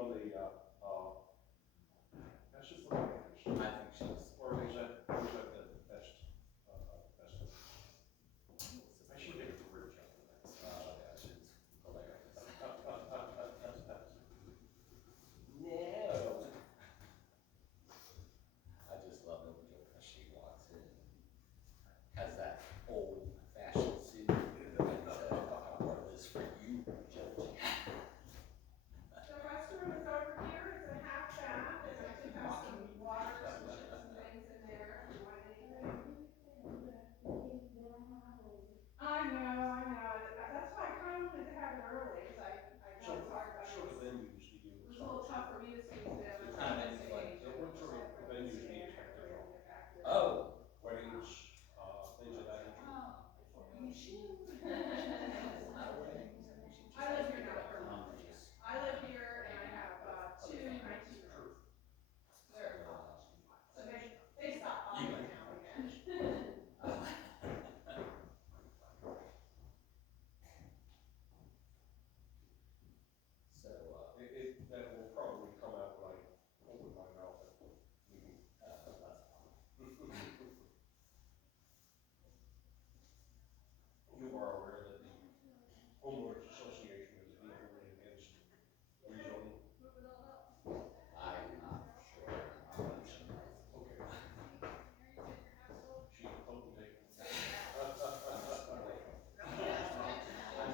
on the, that's just the managers. I think she's. Or is that the best, best? I should get a career job in that. Yeah, she's hilarious. No. I just love it when Joe Pesci walks in, has that old fashioned suit, and says, I wore this for you, Judge. The restroom is over here, it's a half bath, and I do have some water, some chips and things in there, if you want anything. I know, that's why I kinda wanted to have it early, cause I So know it's hard, what but sort of it venues do you? was a little tough for me to squeeze in. What kind of venues like? What sort of venues do you expect to go? Oh. Weddings, things of that nature? You should. Not weddings. I live here now permanently. I live here and I have, two 19-year-olds. They're college. So they stop by every now and again. So, That will probably come out when I open my mouth at the meeting. that's fine. You are aware that the homeowners association is vehemently against rezoning? I'm not sure. Okay. She's a potentate. I'm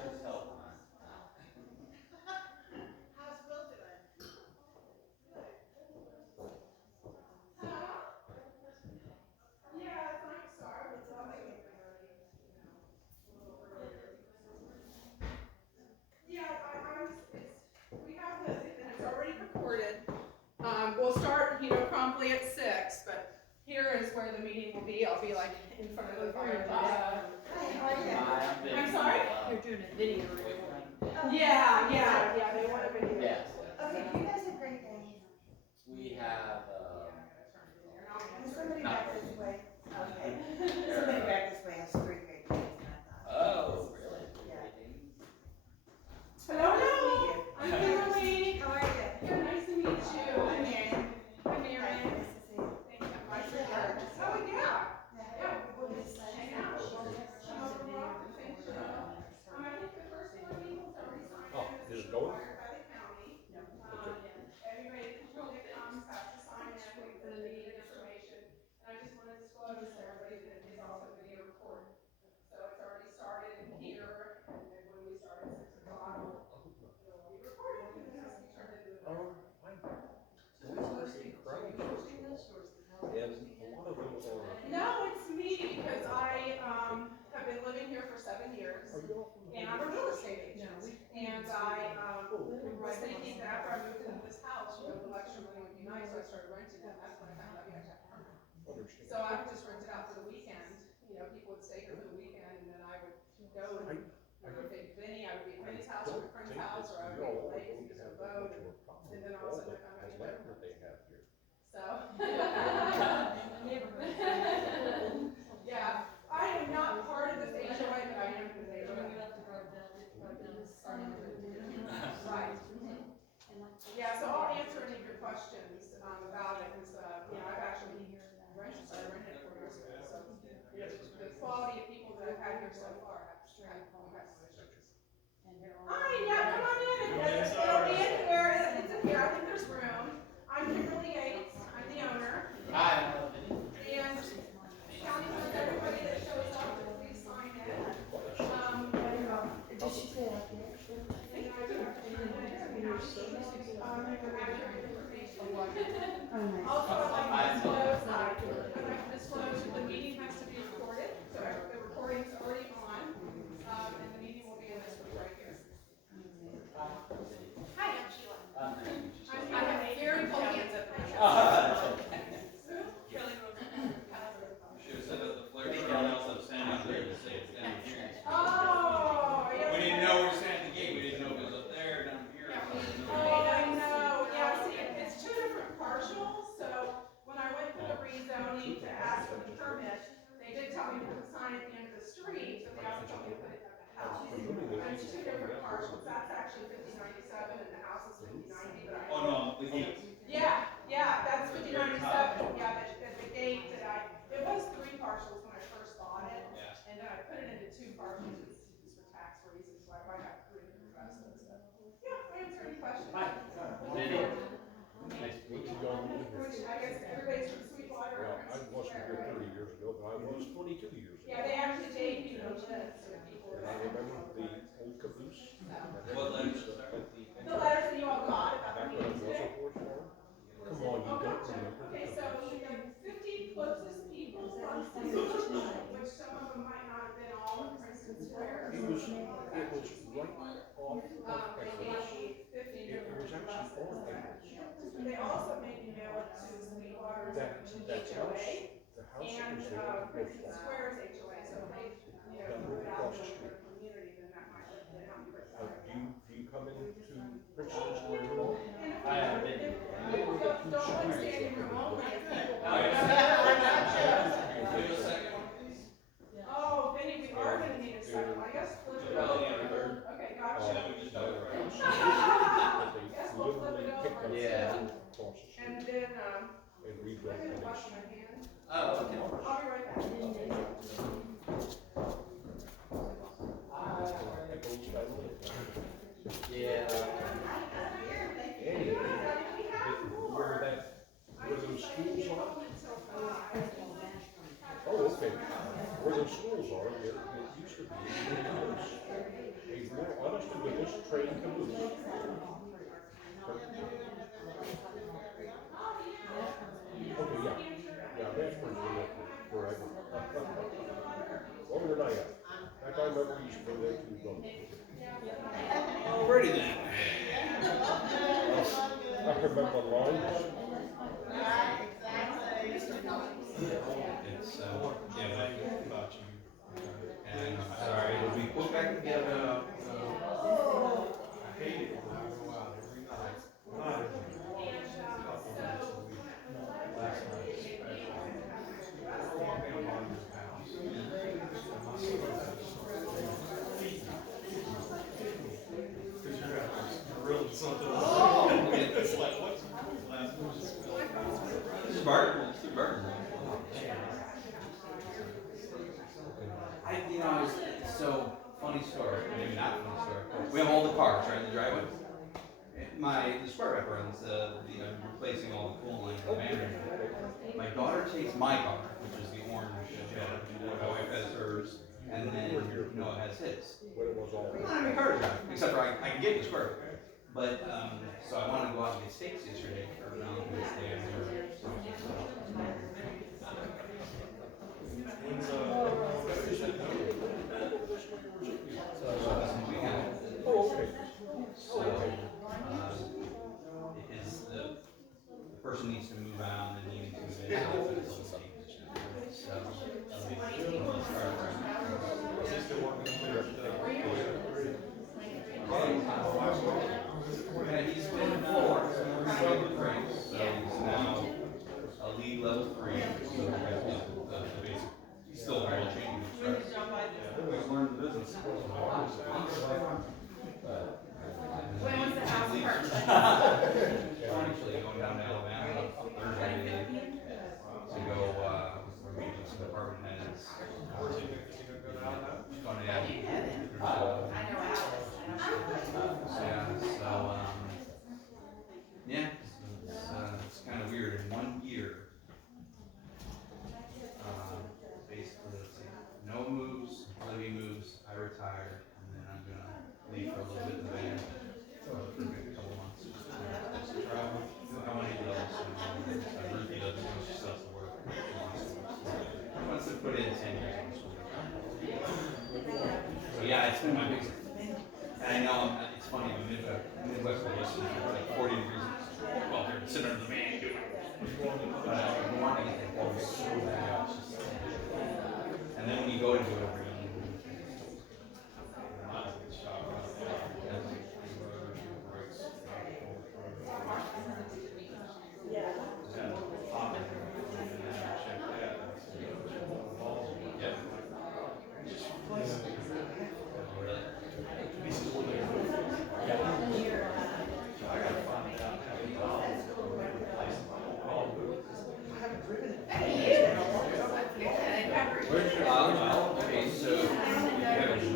just helping. How's Will doing? Yeah, thanks, sorry, I would love to get married, a little earlier. Yeah, we have this, and it's already recorded. We'll start, promptly at 6, but here is where the meeting will be. I'll be like in front of the fire. Hi, how are you? I'm sorry? You're doing a video. Yeah, they want a video. Yes. Okay, you guys have great day. We have, There's somebody Not back this way. Okay. Somebody back this way has three great days, and I thought. oh, really? Yeah. Hello, I'm Kimberly. How are you? Here, nice to meet you. I'm Marion. I'm Marion. Nice to see you. Thank you. Oh, yeah, we'll just hang out. Come over and walk the thing. I think the first one was already signed. Oh, in. is It's it going? required by the county. Everybody that comes has to sign in with the needed information. And I just want to disclose to everybody that it is also video recorded. So it's already started here, and then when we start at 6 o'clock, it will be recorded, and then it has to be turned into a. No, it's me, because I have been living here for 7 years, and I'm a real estate agent. And I was thinking that after I moved into this house, the extra money would be nice, so I started renting it, and that's when I found out you have to have a permit. So I would just rent it out for the weekend, people would stay here for the weekend, and then I would go and, if they Vinny, I would be at Vinny's house or my friend's house, or I would go to the lake and use a boat, and then all of a sudden I found out you had a permit. So. Yeah, I am not part of this HOA, but I am this HOA. Right. Yeah, so I'll answer any of your questions about it, because I've actually started renting it 4 years ago. So the quality of people that I've had here so far, I've had no issues. Hi, yeah, come on in. It'll be in here. It's in here. I think there's room. I'm Kimberly Yates. I'm the owner. Hi. And county wants everybody that shows up to please sign in. Did she say up there? Also, I'd like to disclose that the meeting has to be recorded, so the recording's already on, and the meeting will be in this room right here. Hi, I'm Sheila. I have very cold hands up there. Should have set up the flare gun, else I'm standing up there to say it's down here. Oh, yeah. We didn't know we were standing at the gate, we didn't know if it was up there or down here. Oh, I know, yeah, see, it's two different parcels, so when I went for the rezoning to ask for the permit, they did tell me to put the sign at the end of the street, but they also told me to put it at the house. And it's two different parcels, that's actually 5097 and the house is 5090, but I. Oh, 2 years ago. Yeah, they actually gave me the list of people And I that. remember the old caboose. What letters, sir? The letters that you all got about Back the when it meeting was a today. horse farm. Come on, you Oh, don't gotcha. remember the Okay, so caboose. we have 50 closest people on Facebook, which some of them might not have been all in Princeton Square. It was right off of They gave Eccles. me 50 It was different actually on addresses. Eccles. They also made me mail it to Sweetwater's That house, HOA the house that and was there, the Princeton horse farm. Square's HOA, so if they, you know, move it out to their community, then that might have been on first. Do you come into Princeton Square at all? I haven't been. People don't want standing room only if people. Oh, yeah. Gotcha. Do a second one? Oh, Benny, we are gonna need a second one, I guess flip it Well, over. yeah, third. Okay, So gotcha. then we just don't. Guess we'll flip it over. Yeah. Across the street And then, and rebuilt I'm gonna the wash next. my hands. Oh, okay. I'll be right back. Eccles family. Yeah. Anyway, where those schools are? Oh, okay. Where those schools are, it used to be a caboose. A more honest to goodness train caboose. Okay, yeah. Yeah, that's pretty good forever. Longer than I got. In fact, I remember we used to go there to go. Alrighty then. I remember lines. It's, yeah, but about you. And I'm sorry, it'll be put back together. I hate it when I go out every night. Last night especially. We're walking along this house. And my son says, because you're out there grilling something. Oh! It's like, what's the last one? This is Barton, it's the Barton. So, funny story, maybe not funny story. We have all the cars, right, in the driveway. The square wrap runs, replacing all the cool lines in the van. My daughter takes my car, which is the orange Jetta, my wife has hers, and then Noah has his. When it was all. I don't have any car to drive, except for I can get in the square. But, so I wanted to go out and get steaks yesterday for Valentine's Day. Oh, okay. So, the person needs to move out and you need to move in. So, yeah, he's been in Florida, so he's now a league level 3. So the basic, he's still a world champion. Right? Learned the business. When was the house purchased? Actually, going down to Alabama Thursday to go, we're meeting some department heads. Going to yeah, it's kind of weird. In 1 year, basically, let's see, Noah moves, Libby moves, I retire, and then I'm gonna leave for a little bit in the van for maybe a couple months. Just to travel. I want to eat those. Ruthie doesn't know she still has to work. She wants to put in 10 years on school. So yeah, it's been my biggest. And I know it's funny, I'm Midwest listening, it's like 40 degrees. Well, they're sitting under the van doing it. But I want to get the ball so bad. And then when you go to do it over again, okay, so.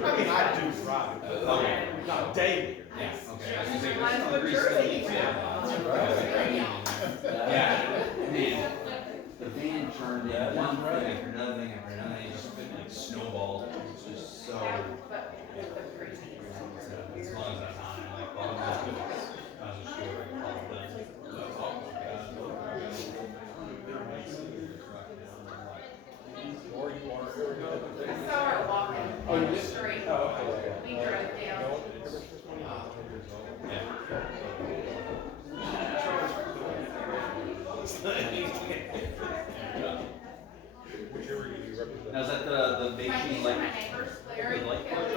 I mean, I do drive, but Okay. not daily. Yeah, okay. I was gonna say, there's some grease that leaks out. Yeah, man. the van turned in one thing after another thing after another, and it just like snowballed. It's just so. As long as I'm on, I'm like, well, I'm just gonna, I was just sure I can call it done. Or you are. I saw her walking on the street. We drove down. Which area do you represent? Now, is that the My baking niece like? and my neighbors, Larry The light and bulb?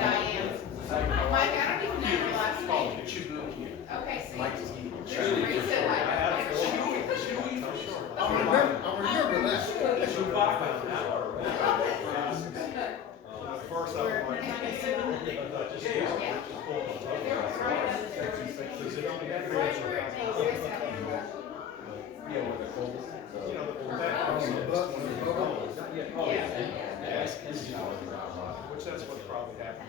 Diane. Mike, I don't even know your last name. Chibuki. Okay, see. Chewy. Teresa, like, I remember that. Chewbacca now. First I was like, Yeah. just. They're right up there. Right where it makes this happen. Yeah, with the cold. You know, that. Oh, Yeah. Which that's what probably happened.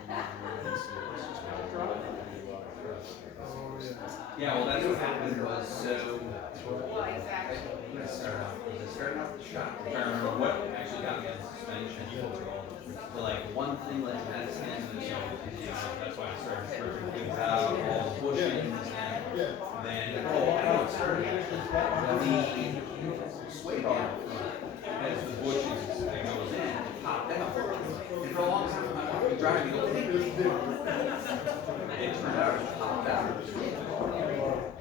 Yeah, well, that's what happened was, so, Well, exactly. when I started off, was I started off the shop, I'm trying to remember what actually got me on suspension. But like, one thing led to that, and so, you know, that's why I started stripping things out, all the bushings, and then, oh, I know it started, the sway bar, as the bushings thing goes in, it popped out. And for a long time, I would be driving, go, it turned out it popped out.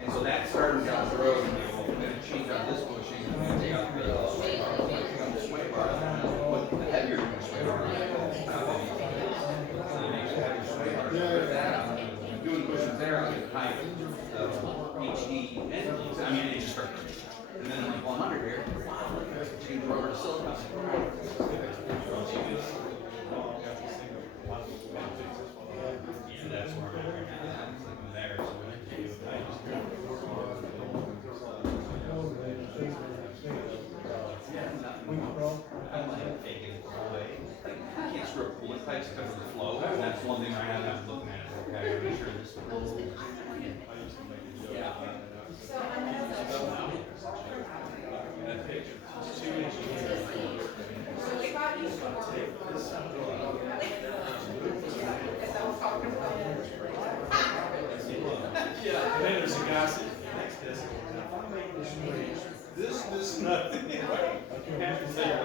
And so that started down the road, and they were gonna change out this bushing, and then take out the sway bar, put the heavier sway bar. So they make a heavier sway bar. So with that, I'm doing bushings there, I get height of HD engines, I mean, it just started. And then I'm like, well, I'm under here, change rubber to silicone. Yeah, that's where I'm at right now, it's like I'm there, so I just do. I'm like taking it away. Like, I can't screw up coolant pipes because of the flow, and that's one thing right now that I'm looking at, okay, I'm make sure this flow. Yeah. So if I used to work. Because I was talking about. Yeah, and then there's a guy sitting next to us, if I make this range, this, nothing. You have to say that. I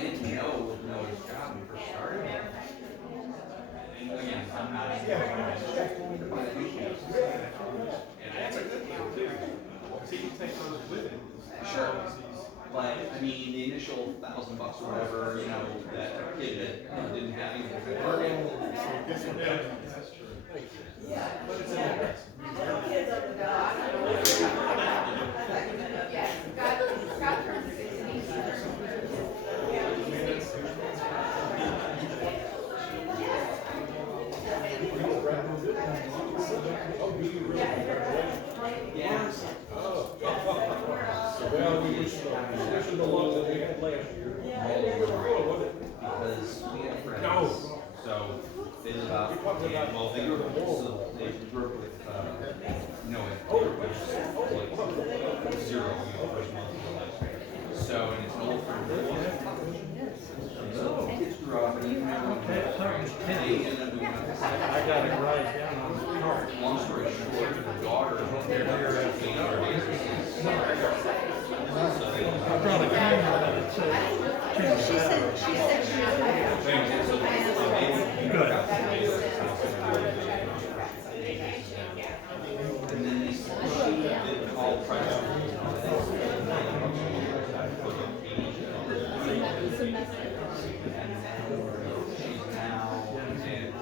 didn't know his job when he first started. And again, I'm not. And that's a good thing too. So you take those with it. Sure. But, I mean, the initial $1,000 or whatever, you know, that kid that didn't have anything to target. That's true. But it's interesting. Yes, God turns 60. Yeah. Well, we wish the ones that we had last year. Because we had friends. No. So they live out, well, they grew up with, with, no, like 0, first month of their life. So, and it's an old friend. So the kids grew up and they ended up doing I got it right down on the card. long story short, the daughter, they're here at the I brought a camera that it said, She said she was. good. and then they did all private. She's now in,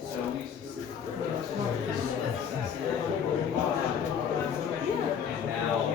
so we. And now.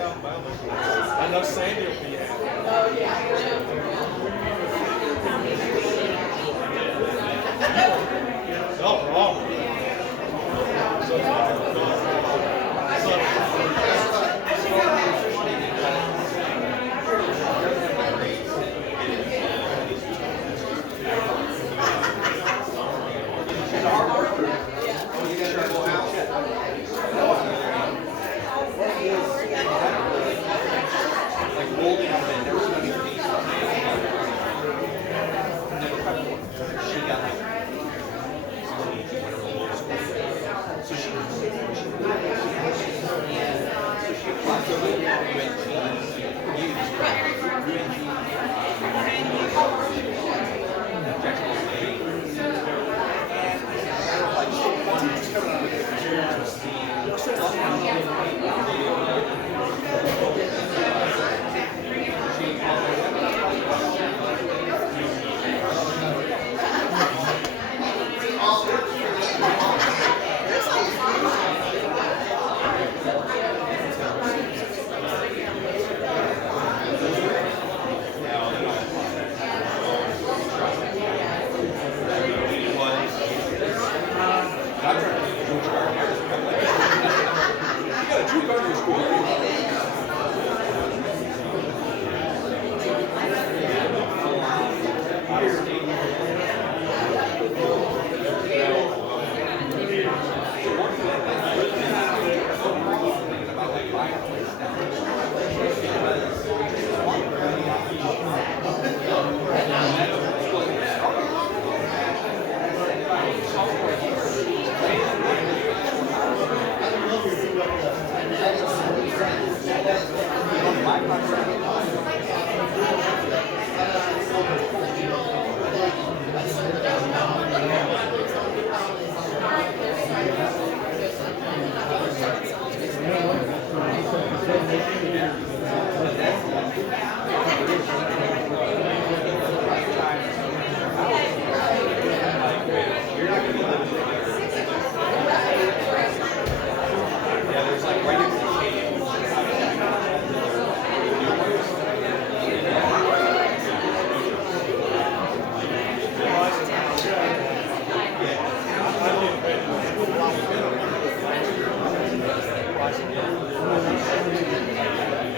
out in Malibu. I know Sandy will be happy. Oh, yeah. Oh, wrong.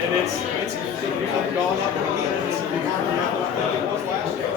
And it's gone up again. It's higher than it was last year.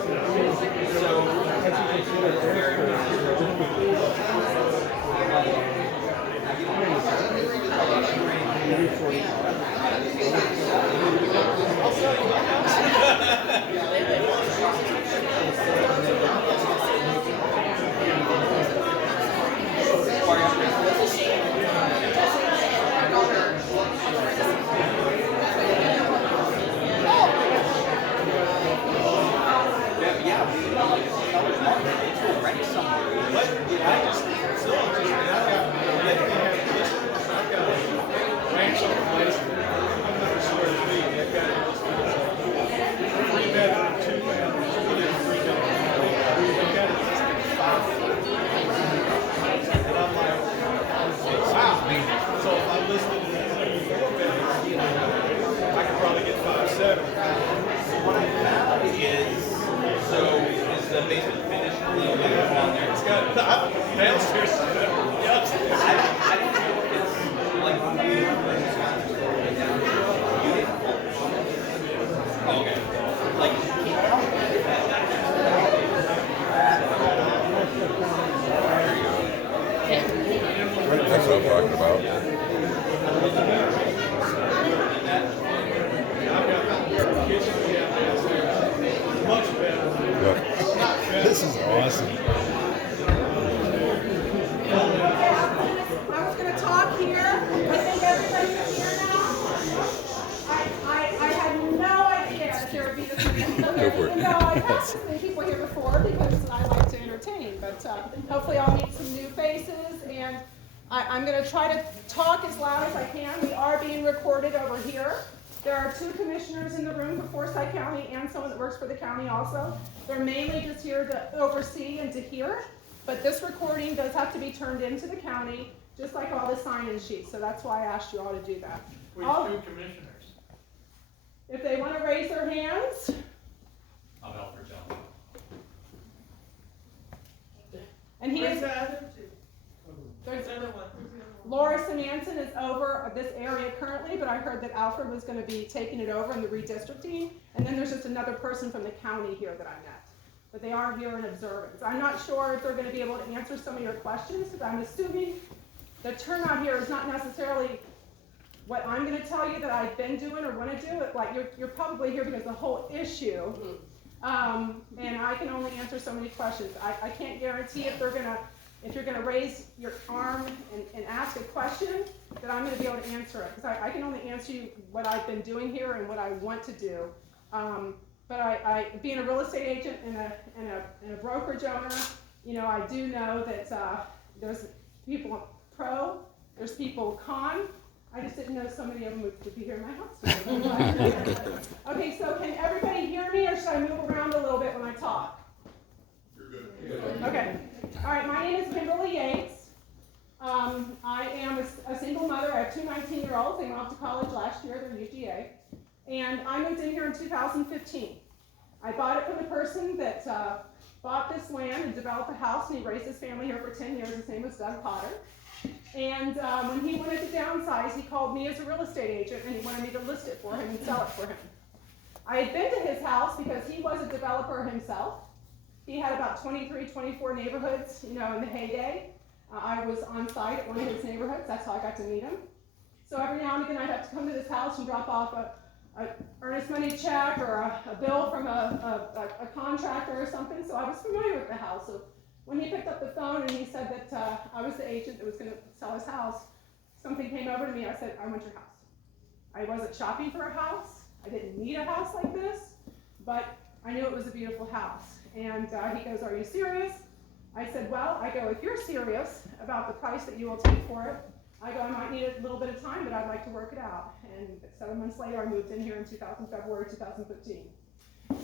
Downstairs. That's what I'm talking about. Much better. Yeah. This is awesome. I was gonna talk here. I think everybody's here now. I had no idea that there would be this many people here, Go for it. even though I've had so many people here before because I like to entertain. But hopefully I'll meet some new faces, and I'm gonna try to talk as loud as I can. We are being recorded over here. There are 2 commissioners in the room for Forsyth County and someone that works for the county also. They're mainly just here to oversee and to hear, but this recording does have to be turned into the county, just like all the sign-in sheets, so that's why I asked you all to do that. Which I'll- two commissioners? If they want to raise their hands, I'm Alfred John. and he is, the other two? there's, Another one. Laura Simanson is over this area currently, but I heard that Alfred was gonna be taking it over in the redistricting. And then there's just another person from the county here that I met. But they are here in observance. I'm not sure if they're gonna be able to answer some of your questions, because I'm assuming the turnout here is not necessarily what I'm gonna tell you that I've been doing or wanna do. Like, you're probably here because of the whole issue. And I can only answer so many questions. I can't guarantee if you're gonna raise your arm and ask a question, that I'm gonna be able to answer it. Because I can only answer you what I've been doing here and what I want to do. But I being a real estate agent and a brokerage owner, you know, I do know that there's people pro, there's people con. I just didn't know so many of them would be here in my house today. Okay, so can everybody hear me, or should I move around a little bit when I talk? You're good. Okay. All right, my name is Kimberly Yates. I am a single mother. I have two 19-year-olds. They went off to college last year. They're UGA. And I moved in here in 2015. I bought it from the person that bought this land and developed a house, and he raised his family here for 10 years. His name was Doug Potter. And when he wanted to downsize, he called me as a real estate agent, and he wanted me to list it for him and sell it for him. I had been to his house because he was a developer himself. He had about 23, 24 neighborhoods, you know, in the heyday. I was on site at one of his neighborhoods. That's how I got to meet him. So every now and again, I'd have to come to this house and drop off a earnest money check or a bill from a contractor or something. So I was familiar with the house. So when he picked up the phone and he said that I was the agent that was going to sell his house, something came over to me. I said, I want your house. I wasn't shopping for a house. I didn't need a house like this, but I knew it was a beautiful house. And he goes, are you serious? I said, well, if you're serious about the price that you will take for it, I might need a little bit of time, but I'd like to work it out. And 7 months later, I moved in here in February 2015.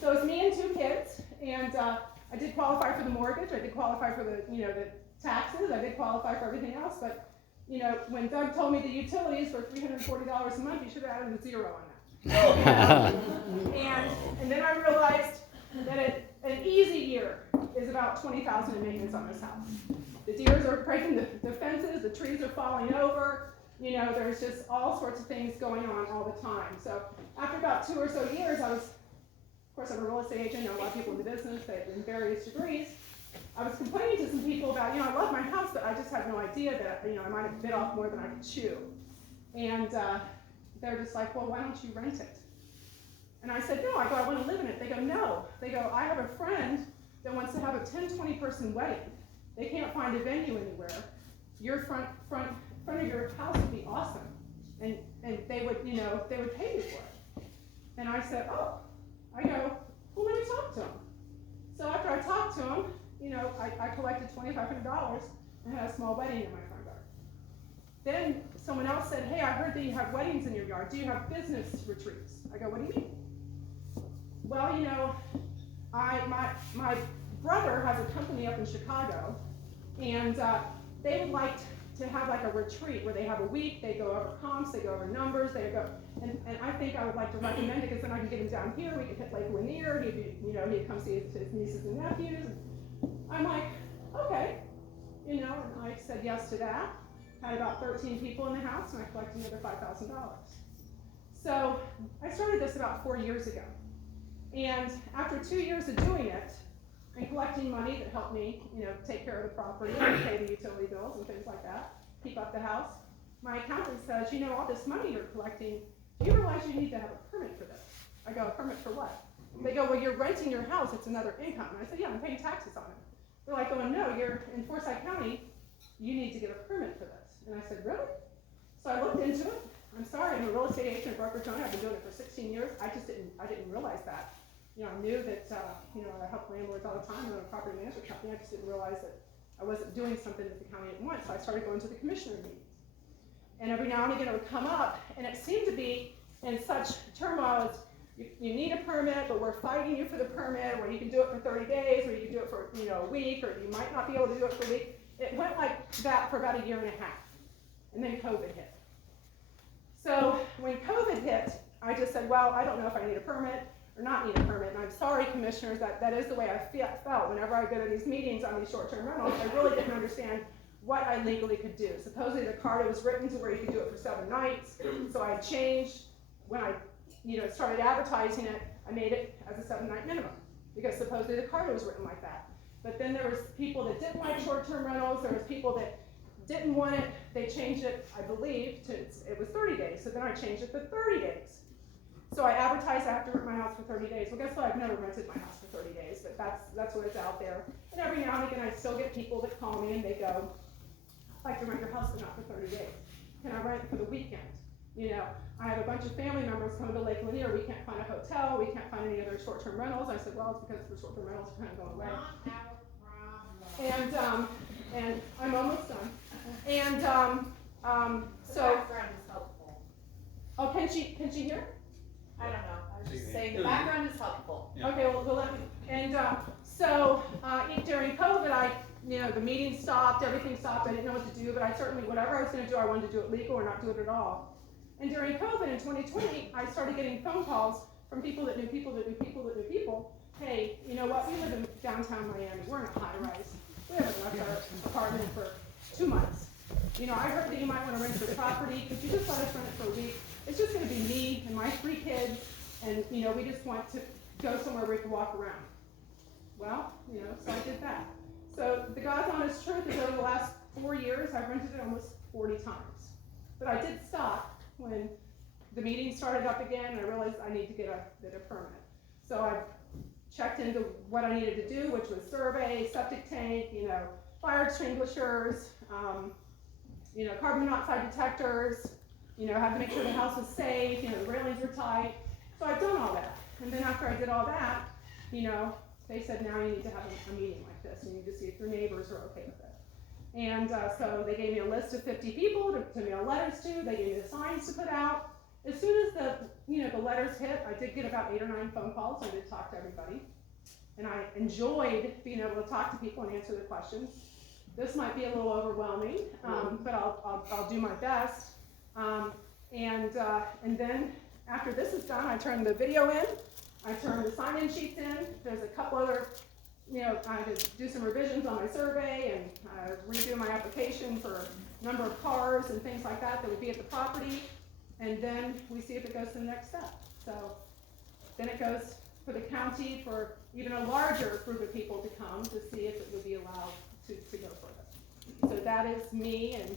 So it's me and two kids, and I did qualify for the mortgage. I did qualify for the taxes. I did qualify for everything else. But when Doug told me the utilities were $340 a month, he should have added a zero on that. And then I realized that an easy year is about $20,000 in maintenance on this house. The deers are breaking the fences, the trees are falling over, there's just all sorts of things going on all the time. So after about 2 or so years, of course I'm a real estate agent, I know a lot of people in the business, in various degrees. I was complaining to some people about, I love my house, but I just had no idea that, I might have bit off more than I could chew. And they're just like, well, why don't you rent it? And I said, no, I want to live in it. They go, no. They go, I have a friend that wants to have a 10, 20 person wedding. They can't find a venue anywhere. Your front of your house would be awesome. And they would, they would pay you for it. And I said, oh. I go, well, let me talk to him. So after I talked to him, I collected $2,500 and had a small wedding in my front yard. Then someone else said, hey, I heard that you have weddings in your yard. Do you have business retreats? I go, what do you mean? Well, my brother has a company up in Chicago, and they would like to have like a retreat where they have a week, they go over comps, they go over numbers, they go, and I think I would like to recommend it because then I can get him down here, we could hit Lake Lanier, he'd come see his nieces and nephews. I'm like, okay, and I said yes to that. Had about 13 people in the house, and I collected another $5,000. So I started this about 4 years ago. And after 2 years of doing it, and collecting money that helped me, take care of the property, and pay the utility bills and things like that, keep up the house, my accountant says, all this money you're collecting, do you realize you need to have a permit for this? I go, a permit for what? They go, well, you're renting your house, it's another income. And I said, yeah, I'm paying taxes on it. They're like, oh, no, you're in Forsyth County, you need to get a permit for this. And I said, really? So I looked into it. I'm sorry, I'm a real estate agent, broker owner. I've been doing it for 16 years. I didn't realize that. I knew that, I help landlords all the time. I'm a property management company. I just didn't realize that I wasn't doing something that the county didn't want. So I started going to the commissioner meetings. And every now and again it would come up, and it seemed to be in such turmoil as you need a permit, but we're fighting you for the permit, or you can do it for 30 days, or you can do it for a week, or you might not be able to do it for a week. It went like that for about 1.5 years. And then COVID hit. So when COVID hit, I just said, well, I don't know if I need a permit or not need a permit. And I'm sorry, commissioners, that is the way I felt whenever I go to these meetings on these short-term rentals. I really didn't understand what I legally could do. Supposedly the CARTA was written to where you could do it for 7 nights. So I changed, when I started advertising it, I made it as a 7-night minimum, because supposedly the CARTA was written like that. But then there was people that didn't like short-term rentals, there was people that didn't want it, they changed it, I believe, it was 30 days, so then I changed it to 30 days. So I advertised I have to rent my house for 30 days. Well, guess what? I've never rented my house for 30 days, but that's what it's out there. And every now and again, I still get people that call me and they go, I'd like to rent your house, but not for 30 days. Can I rent for the weekend? I have a bunch of family members coming to Lake Lanier. We can't find a hotel. We can't find any other short-term rentals. I said, well, it's because the short-term rentals are kind of going away. And I'm almost done. And so, Background is helpful. oh, can she hear? I don't know, I was just saying, the background is helpful. Yeah. Okay, well, let me, and, so, during COVID, the meeting stopped, everything stopped, I didn't know what to do, but I certainly, whatever I was gonna do, I wanted to do it legal or not do it at all. And during COVID in 2020, I started getting phone calls from people that knew people that knew people that knew people. Hey, you know what, we live in downtown Miami, we're in a high rise. We haven't left our apartment for 2 months. I heard that you might wanna rent your property, could you just let us rent it for a week? It's just gonna be me and my 3 kids, and we just want to go somewhere where we can walk around. Well, so I did that. So the God's honest truth is over the last 4 years, I've rented it almost 40 times. But I did stop when the meeting started up again, and I realized I need to get a permit. So I checked into what I needed to do, which was survey, septic tank, fire extinguishers, carbon monoxide detectors, had to make sure the house was safe, the railings were tight. So I've done all that. And then after I did all that, they said, now you need to have a meeting like this. You need to see if your neighbors are okay with it. And so they gave me a list of 50 people to mail letters to. They gave me the signs to put out. As soon as the letters hit, I did get about 8 or 9 phone calls. I did talk to everybody. And I enjoyed being able to talk to people and answer their questions. This might be a little overwhelming, but I'll do my best. And then after this is done, I turn the video in, I turn the sign-in sheets in. There's a couple other, I had to do some revisions on my survey and redo my application for number of cars and things like that would be at the property. And then we see if it goes to the next step. So then it goes for the county for even a larger group of people to come to see if it would be allowed to go further. So that is me, and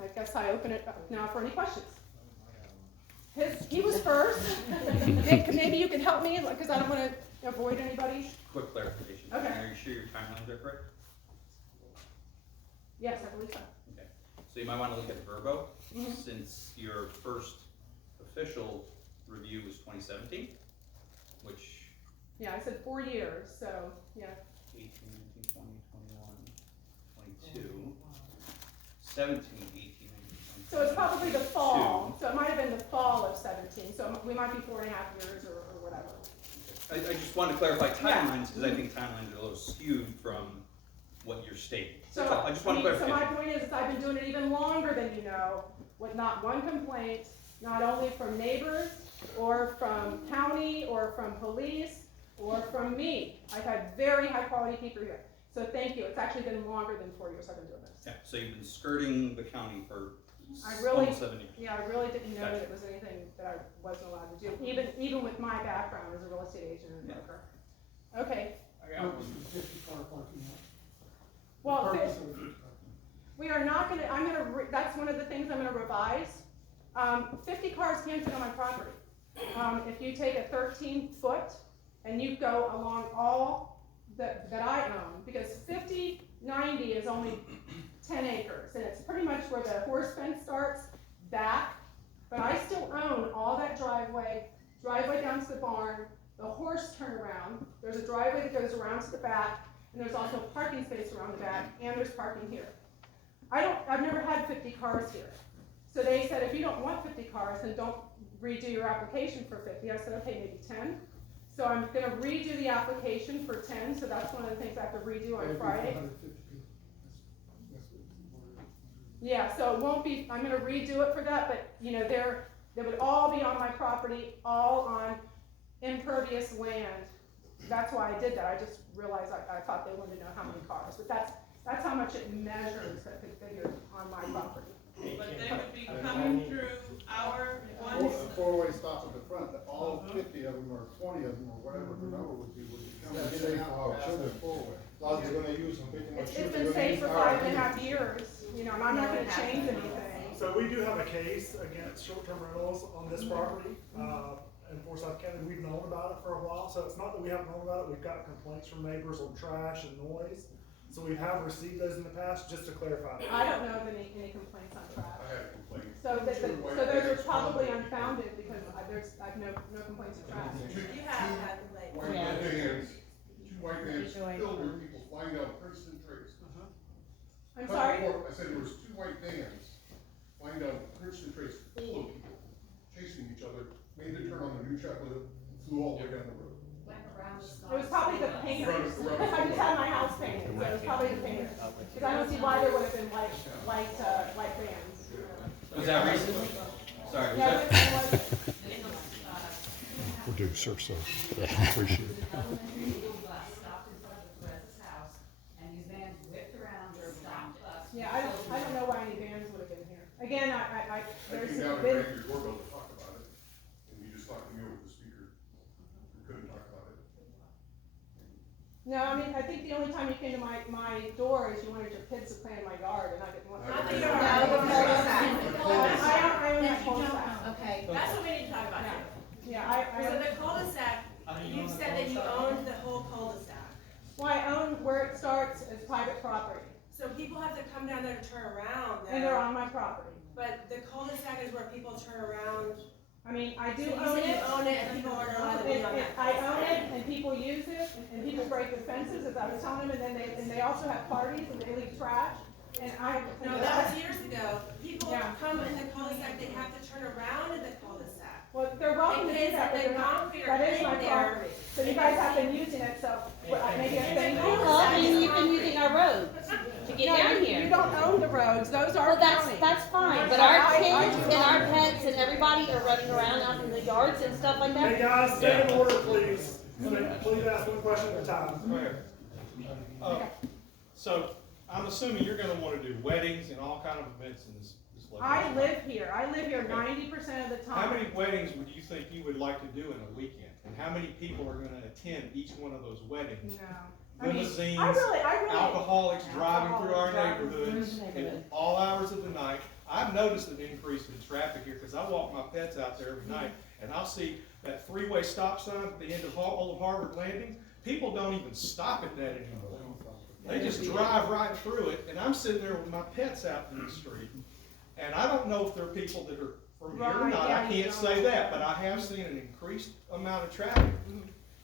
I guess I open it up now for any questions. He was first. Nick, maybe you can help me, because I don't want to avoid anybody. Quick clarification. Okay. Are you sure your timelines are correct? Yes, I believe so. Okay. So you might want to look at Verbo, Mhm. since your first official review was 2017, which Yeah, I said 4 years, so yeah. 18, 19, 20, 21, 22, 17, 18, 19, 20. So it's probably the fall. So it might have been the fall of 17. So we might be 4.5 years or whatever. I just wanted to clarify Yeah. timelines, because I think timelines are a little skewed from what you're stating. So That's all. I just want to so clarify. my point is I've been doing it even longer than you know, with not one complaint, not only from neighbors or from county or from police or from me. I've had very high quality people here. So thank you. It's actually been longer than 4 years I've been doing this. Yeah, so you've been skirting the county for I really- almost 7 years. Yeah, I really didn't know Gotcha. that it was anything that I wasn't allowed to do, even with my background as a real estate agent and Yeah. broker. Okay, well, Purpose of the- we are not gonna, that's one of the things I'm gonna revise. 50 cars can't fit on my property. If you take a 13-foot and you go along all that I own, because 50/90 is only 10 acres, and it's pretty much where the horse fence starts back, but I still own all that driveway down to the barn, the horse turnaround, there's a driveway that goes around to the back, and there's also a parking space around the back, and there's parking here. I've never had 50 cars here. So they said, if you don't want 50 cars, then don't redo your application for 50. I said, okay, maybe 10. So I'm gonna redo the application for 10, so that's one of the things I have to redo on Friday. Yeah, so it won't be, I'm gonna redo it for that, but that would all be on my property, all on impervious land. That's why I did that. I just realized I thought they wanted to know how many cars, but that's how much it measures, I think, figured on my property. But they would be coming through our one. A four-way stop at the front, that all 50 of them or 20 of them or whatever the number would be coming in and out past that four-way. As long as they're gonna use them, pretty much. It's been safe for 5.5 years, you know, and I'm not gonna change anything. So we do have a case against short-term rentals on this property, in Forsyth County. We've known about it for a while, so it's not that we haven't known about it, we've got complaints from neighbors on trash and noise. So we have received those in the past, just to clarify. I don't know of any complaints on trash. I had complaints. So those are probably unfounded because I've no complaints of trash. You have had the late. White vans, two white vans filled with people flying down Princeton Trace. I'm sorry? I said there was two white vans flying down Princeton Trace full of people chasing each other, made the turn on the new truck with it, flew all the way down the road. It was probably the painters. I just had my house painted, so it was probably the painters. Because I don't see why there would have been white vans. Was that recent? Sorry, was Yeah, that? but it was. We'll do search so. Appreciate it. Yeah, I don't know why any vans would have been here. Again, I there's came down and been, rang your doorbell to talk about it, and you just talked to me over the speaker. We couldn't talk about it. no, I mean, I think the only time you came to my door is you wanted your kids to play in my yard and I didn't want. Not the to. yard. I own that cul-de-sac. Okay, that's what we need to talk about here. Yeah, So the cul-de-sac, you said that you owned the whole cul-de-sac. well, I own where it starts as private property So people have to come down there to turn around and they're though. on my property. But the cul-de-sac is where people turn around. I mean, I do So you own said it. you own it and people aren't allowed to be on that. I own it and people use it and people break the fences as I was telling them and they also have parties and they leave trash and I. No, that was years ago. People Yeah. come in the cul-de-sac, they have to turn around in the cul-de-sac. Well, they're welcome to do Because that, but the they're not, concrete that is my in there. property. So you guys have been using it, so maybe a thing. Well, I mean, you've been using our roads to get No, down you here. don't own the roads, those are Well, county. that's fine, but our kids and our pets and everybody are running around out in the yards and stuff like Hey that. guys, stay in order, please. Please ask one question at a time. So, I'm assuming you're gonna wanna do weddings and all kind of events in this I location. live here, 90% of the time. How many weddings would you think you would like to do in a weekend? And how many people are gonna attend each one of those weddings? No. I mean, Limousines, I really. alcoholics driving through our Alcoholics driving neighborhoods at all hours of the night. I've noticed an increase in traffic here, cause I walk my pets out there every night, and I'll see that three-way stop sign at the end of Old Harvard Landing. People don't even stop at that anymore. They just drive right through it, and I'm sitting there with my pets out in the street. And I don't know if there are people that are from here or Right, not, yeah, I you can't don't. say that, but I have seen an increased amount of traffic.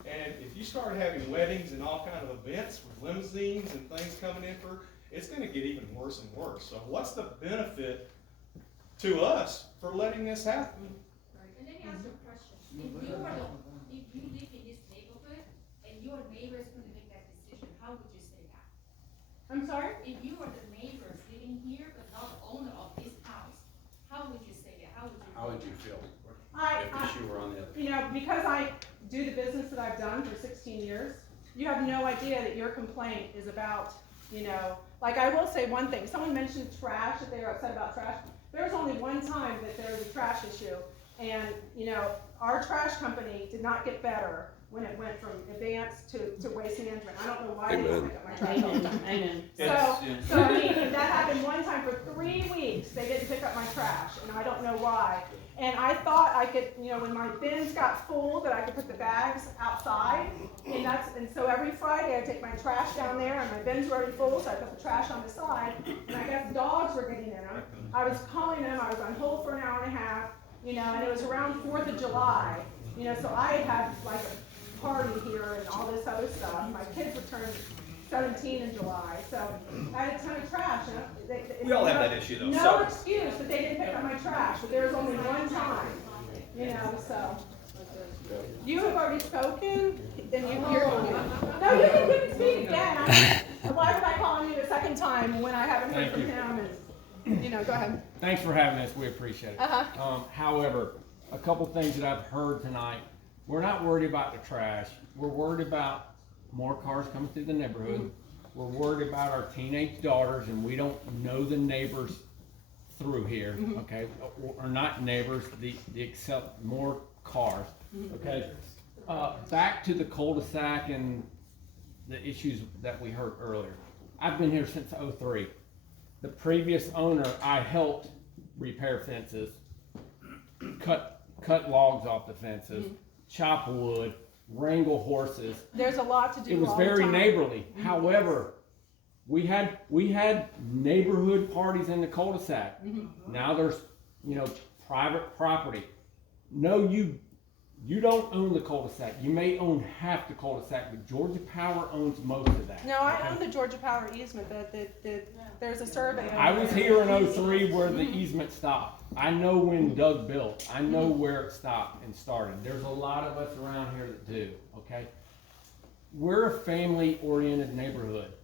And if you start having weddings and all kind of events with limousines and things coming in for, it's gonna get even worse and worse. So what's the benefit to us for letting this happen? And let me ask you a question. If you live in this neighborhood and your neighbor is going to make that decision, how would you say that? I'm sorry? If you are the neighbors living here but not the owner of this house, how would you say that? How would you feel I, if the shoe were on the other? you know, because I do the business that I've done for 16 years, you have no idea that your complaint is about, you know, like I will say one thing. Someone mentioned trash, that they were upset about trash. There was only one time that there was a trash issue, and, you know, our trash company did not get better when it went from Advance to Waste Management. I don't know why they don't pick up my trash all the time. I know. So I mean, that happened one time for 3 weeks, they didn't pick up my trash, and I don't know why. And I thought I could, you know, when my bins got full, that I could put the bags outside, and so every Friday I take my trash down there, and my bins were already full, so I put the trash on the side, and I guess dogs were getting in them. I was calling them, I was on hold for an hour and a half, you know, and it was around 4th of July, you know, so I had like a party here and all this other stuff. My kids would turn 17 in July, so I had a ton of trash. We all have that issue, though, No so- excuse that they didn't pick up my trash, but there was only one time, you know, so. You have already spoken, and you're, no, you can speak again. Why would I call on you a second time when I haven't heard from him, and, you know, go ahead. Thanks for having us, we appreciate it. Uh-huh. However, a couple things that I've heard tonight. We're not worried about the trash. We're worried about more cars coming through the neighborhood. We're worried about our teenage daughters, and we don't know the neighbors through here, okay? Or not neighbors, the except more cars, okay? Back to the cul-de-sac and the issues that we heard earlier. I've been here since '03. The previous owner, I helped repair fences, cut logs off the fences, chop wood, wrangle horses. There's a lot to do. It was all the very time. neighborly. However, we had neighborhood parties in the cul-de-sac. Now there's, private property. No, you don't own the cul-de-sac. You may own half the cul-de-sac, but Georgia Power owns most of that. No, I own the Georgia Power easement, there's a survey. I was here in '03 where the easement stopped. I know when Doug built. I know where it stopped and started. There's a lot of us around here that do, okay? We're a family-oriented neighborhood.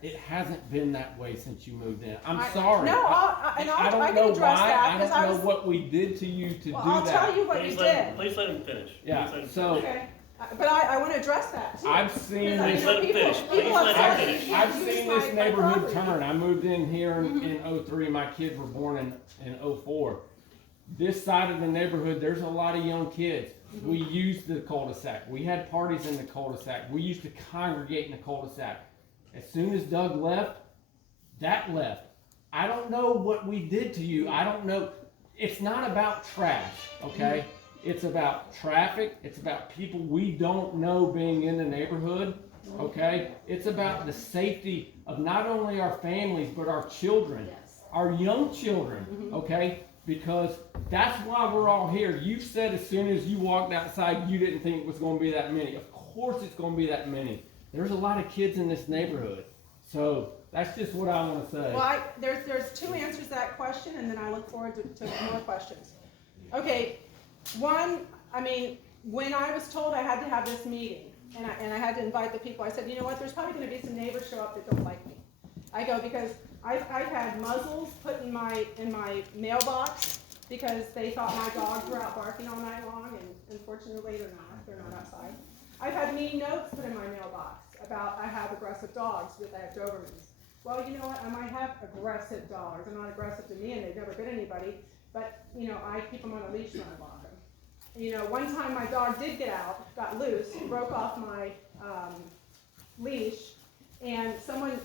It hasn't been that way since you moved in. I'm sorry. No, I can don't know address why. that, I 'cause don't know what we did to you to do that. I'll tell you what you did. Please let him finish. Yeah, Please let him so Okay, but I wanna address that too. I've seen Because, this. you know, Let him finish. people Please let him upset finish. that you I've use seen my this neighborhood property. turn. I moved in here in '03. My kids were born in '04. This side of the neighborhood, there's a lot of young kids. We used the cul-de-sac. We had parties in the cul-de-sac. We used to congregate in the cul-de-sac. As soon as Doug left, that left. I don't know what we did to you. I don't know. It's not about trash, okay? It's about traffic. It's about people we don't know being in the neighborhood, okay? It's about the safety of not only our families, but our children, our young children, okay? Because that's why we're all here. You said as soon as you walked outside, you didn't think it was going to be that many. Of course it's going to be that many. There's a lot of kids in this neighborhood. So that's just what I want to say. Well, there's two answers to that question, and then I look forward to more questions. Okay, one, when I was told I had to have this meeting, and I had to invite the people, I said, you know what, there's probably gonna be some neighbors show up that don't like me. I go, because I've had muzzles put in my mailbox because they thought my dogs were out barking all night long, and unfortunately they're not outside. I've had mean notes put in my mailbox about I have aggressive dogs with I have Dobermans. Well, you know what, I might have aggressive dogs. They're not aggressive to me and they've never bit anybody, but I keep them on a leash when I walk them. One time my dog did get out, got loose, broke off my leash, and someone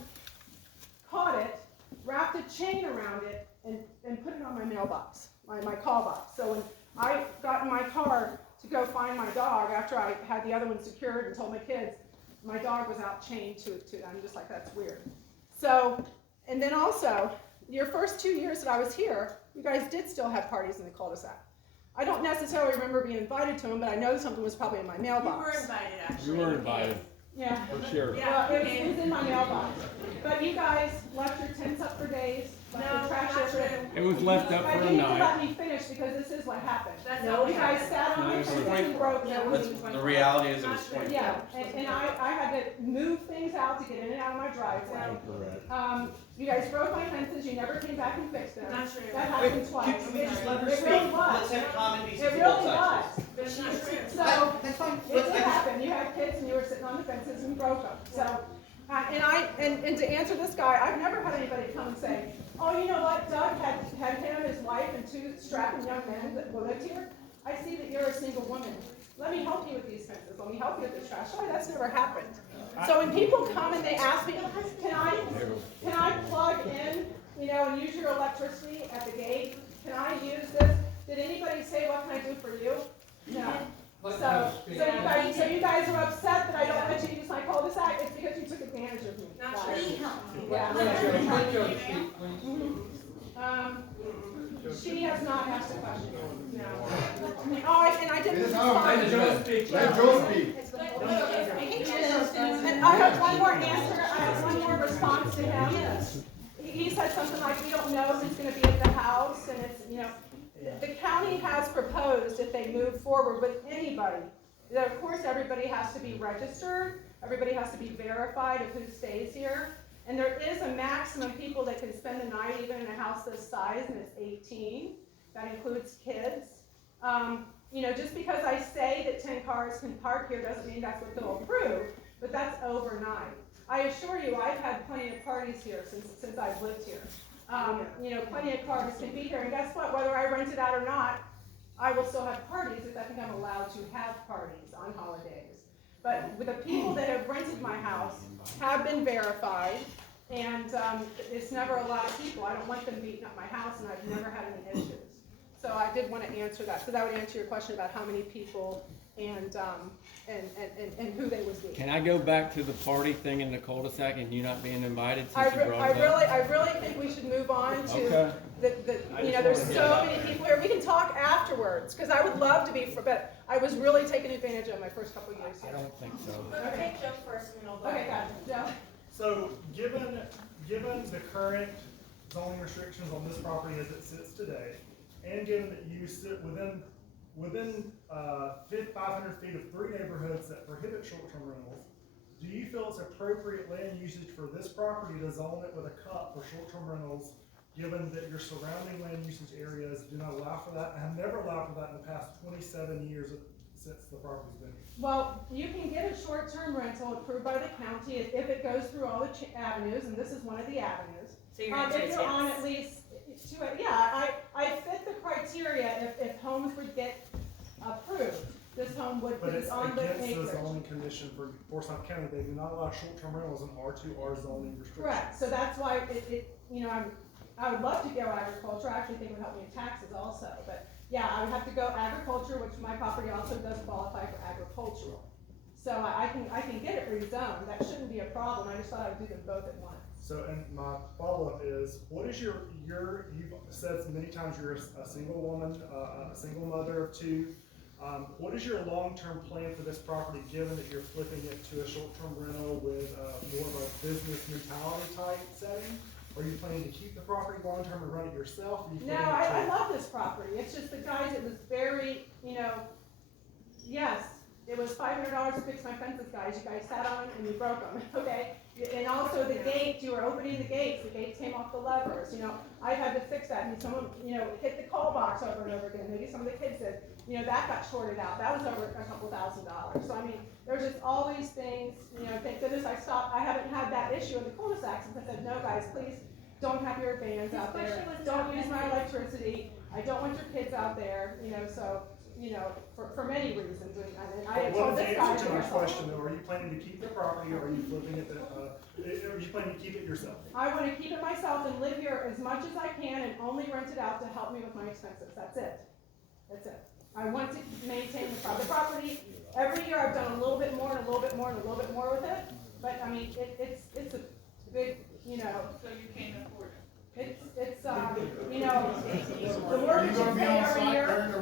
caught it, wrapped a chain around it, and put it on my mailbox, my call box. So when I got in my car to go find my dog after I had the other one secured and told my kids, my dog was out chained to it. I'm just like, that's weird. So, and then also, your first 2 years that I was here, you guys did still have parties in the cul-de-sac. I don't necessarily remember being invited to them, but I know something was probably in my mailbox. You were invited, actually. You were invited. Yeah. For sure. Yeah. Well, it was in my mailbox. But you guys left your tents up for days, left your trash not over. true. It was left up I for a need to night. let me finish because this is what happened. That's You not what guys happened. sat on my That's fences and broke them. The reality is it was 24. Yeah, and I had to move things out to get in and out of my driveway. Correct. You guys broke my fences, you never came back and fixed them. Not true. That happened twice. Can we just let her It speak? really was. Let's have common decency It both really sides. was. That's not true. So, That's fine. it did happen, you had kids and you were sitting on the fences and broke them, so. And to answer this guy, I've never had anybody come and say, oh, you know what, Doug had him, his wife, and 2 strapping young men that lived here. I see that you're a single woman. Let me help you with these fences, let me help you with this trash. Sorry, that's never happened. So when people come and they ask me, can I plug in, and use your electricity at the gate? Can I use this? Did anybody say, what can I do for you? No. So you guys are upset that I don't let you use my cul-de-sac, it's because you took advantage of me. Not guys. true. Yeah. She has not asked a question. No. Oh, and I didn't. Let Joe speak. And I have one more answer, I have one more response to him. He said something like, we don't know who's gonna be at the house, and it's, the county has proposed if they move forward with anybody, that of course everybody has to be registered, everybody has to be verified of who stays here, and there is a maximum people that can spend the night even in a house this size, and it's 18. That includes kids. You know, just because I say that 10 cars can park here doesn't mean that's what they'll approve, but that's overnight. I assure you, I've had plenty of parties here since I've lived here. You know, plenty of cars can be here, and guess what? Whether I rent it out or not, I will still have parties if I think I'm allowed to have parties on holidays. But with the people that have rented my house have been verified, and it's never a lot of people. I don't want them beating up my house, and I've never had any issues. So I did want to answer that. So that would answer your question about how many people and who they would be. Can I go back to the party thing in the cul-de-sac and you not being invited I since you brought it up? really think we should move on to Okay. you know, there's so many people here. We can talk afterwards, because I would love to be, but I was really taken advantage of my first couple of years I here. don't think so. Okay, Joe first, and then I'll go. Okay, gotcha. Joe? So, given the current zoning restrictions on this property as it sits today, and given that you sit within 500 feet of 3 neighborhoods that prohibit short-term rentals, do you feel it's appropriate land usage for this property to zone it with a cut for short-term rentals, given that your surrounding land usage areas do not allow for that, and have never allowed for that in the past 27 years since the property's been here? Well, you can get a short-term rental approved by the county if it goes through all the avenues, and this is one of the avenues. So your answer If is you're on yes. at least, I fit the criteria if homes would get approved. This home would But be it's on the against the acreage. zoning commission for Forsyth County. They do not allow short-term rentals in R2R zoning restrictions. Correct, so that's why you know, I would love to go agriculture. I actually think it would help me in taxes also, but yeah, I would have to go agriculture, which my property also does qualify for agricultural. So I can get it rezoned. That shouldn't be a problem. I just thought I would do them both at once. So, and my follow-up is, what is you've said many times you're a single woman, a single mother of 2. What is your long-term plan for this property, given that you're flipping it to a short-term rental with more of a business mentality type setting? Are you planning to keep the property long-term and run it yourself? No, I love this property. It's just the guys, it was very, you know, yes, it was $500 to fix my fences, guys. You guys sat on them and you broke them, okay? And also the gate, you were opening the gates came off the levers, you know. I had to fix that, and someone, you know, hit the call box over and over again. Maybe some of the kids did, you know, that got shorted out. That was over a couple $1,000s. So I mean, there's just always things, you know, thank goodness I haven't had that issue in the cul-de-sac since I said, no guys, please don't have your vans out there. Don't use my electricity. I don't want your kids out there, you know, so, you know, for many reasons. And I What told is the this guy. answer to my question though? Are you planning to keep the property, or are you flipping it, are you planning to keep it yourself? I want to keep it myself and live here as much as I can and only rent it out to help me with my expenses. That's it. That's it. I want to maintain the property. Every year I've done a little bit more and a little bit more and a little bit more with it. But I mean, it's a big, you know. So you can't afford it. It's you know, the work that you pay every year.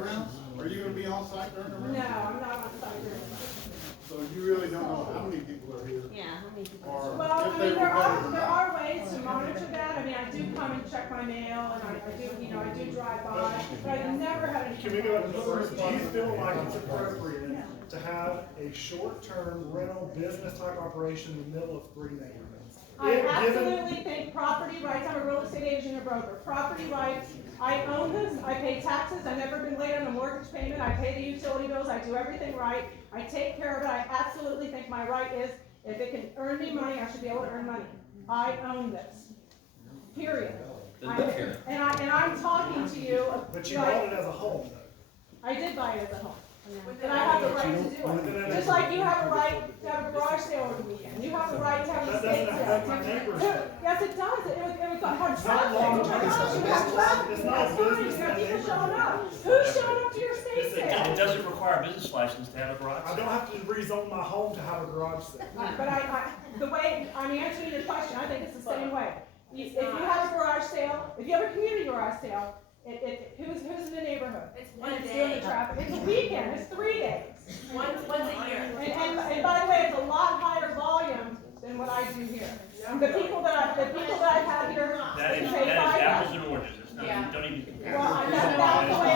Are you gonna be on site during the No, I'm not on site during the round. So you really don't know how many people are here? Yeah, how many people? Or Well, I if mean, they there were are ways to monitor that. I mean, I do come and check my mail, and I do, you know, I do drive by, but I've never had any. Can we go to the first? Do you feel like it's appropriate to have a short-term rental business type operation in the middle of 3 neighborhoods? I absolutely think property rights, I'm a real estate agent and a broker, property rights, I own this, I pay taxes, I've never been late on a mortgage payment, I pay the utility bills, I do everything right, I take care of it, I absolutely think my right is, if it can earn me money, I should be able to earn money. I own this, period. And I'm talking to you. But you bought it as a home though. I did buy it as a home. But I have the right to do it. Just like you have a right to have a garage sale over the weekend. You have a right to have a That estate doesn't affect my sale. neighbors. Yes, it does. It would have It's not traffic. long Oh my term. gosh, you have traffic. It's not That's fine. business You have in people the showing up. Who's showing up to your estate It sale? doesn't require a business license to have a garage. I don't have to rezone my home to have a garage sale. But the way I'm answering your question, I think it's the same way. If you have a garage sale, if you have a community garage sale, who's in the neighborhood? It's And one it's doing the day, traffic. It's a weekend. It's 3 days. once a year. And by the way, it's a lot higher volume than what I do here. The people that I've had here, That they is pay $5. apples and oranges. It's not, Yeah. don't even compare. Well, that's the way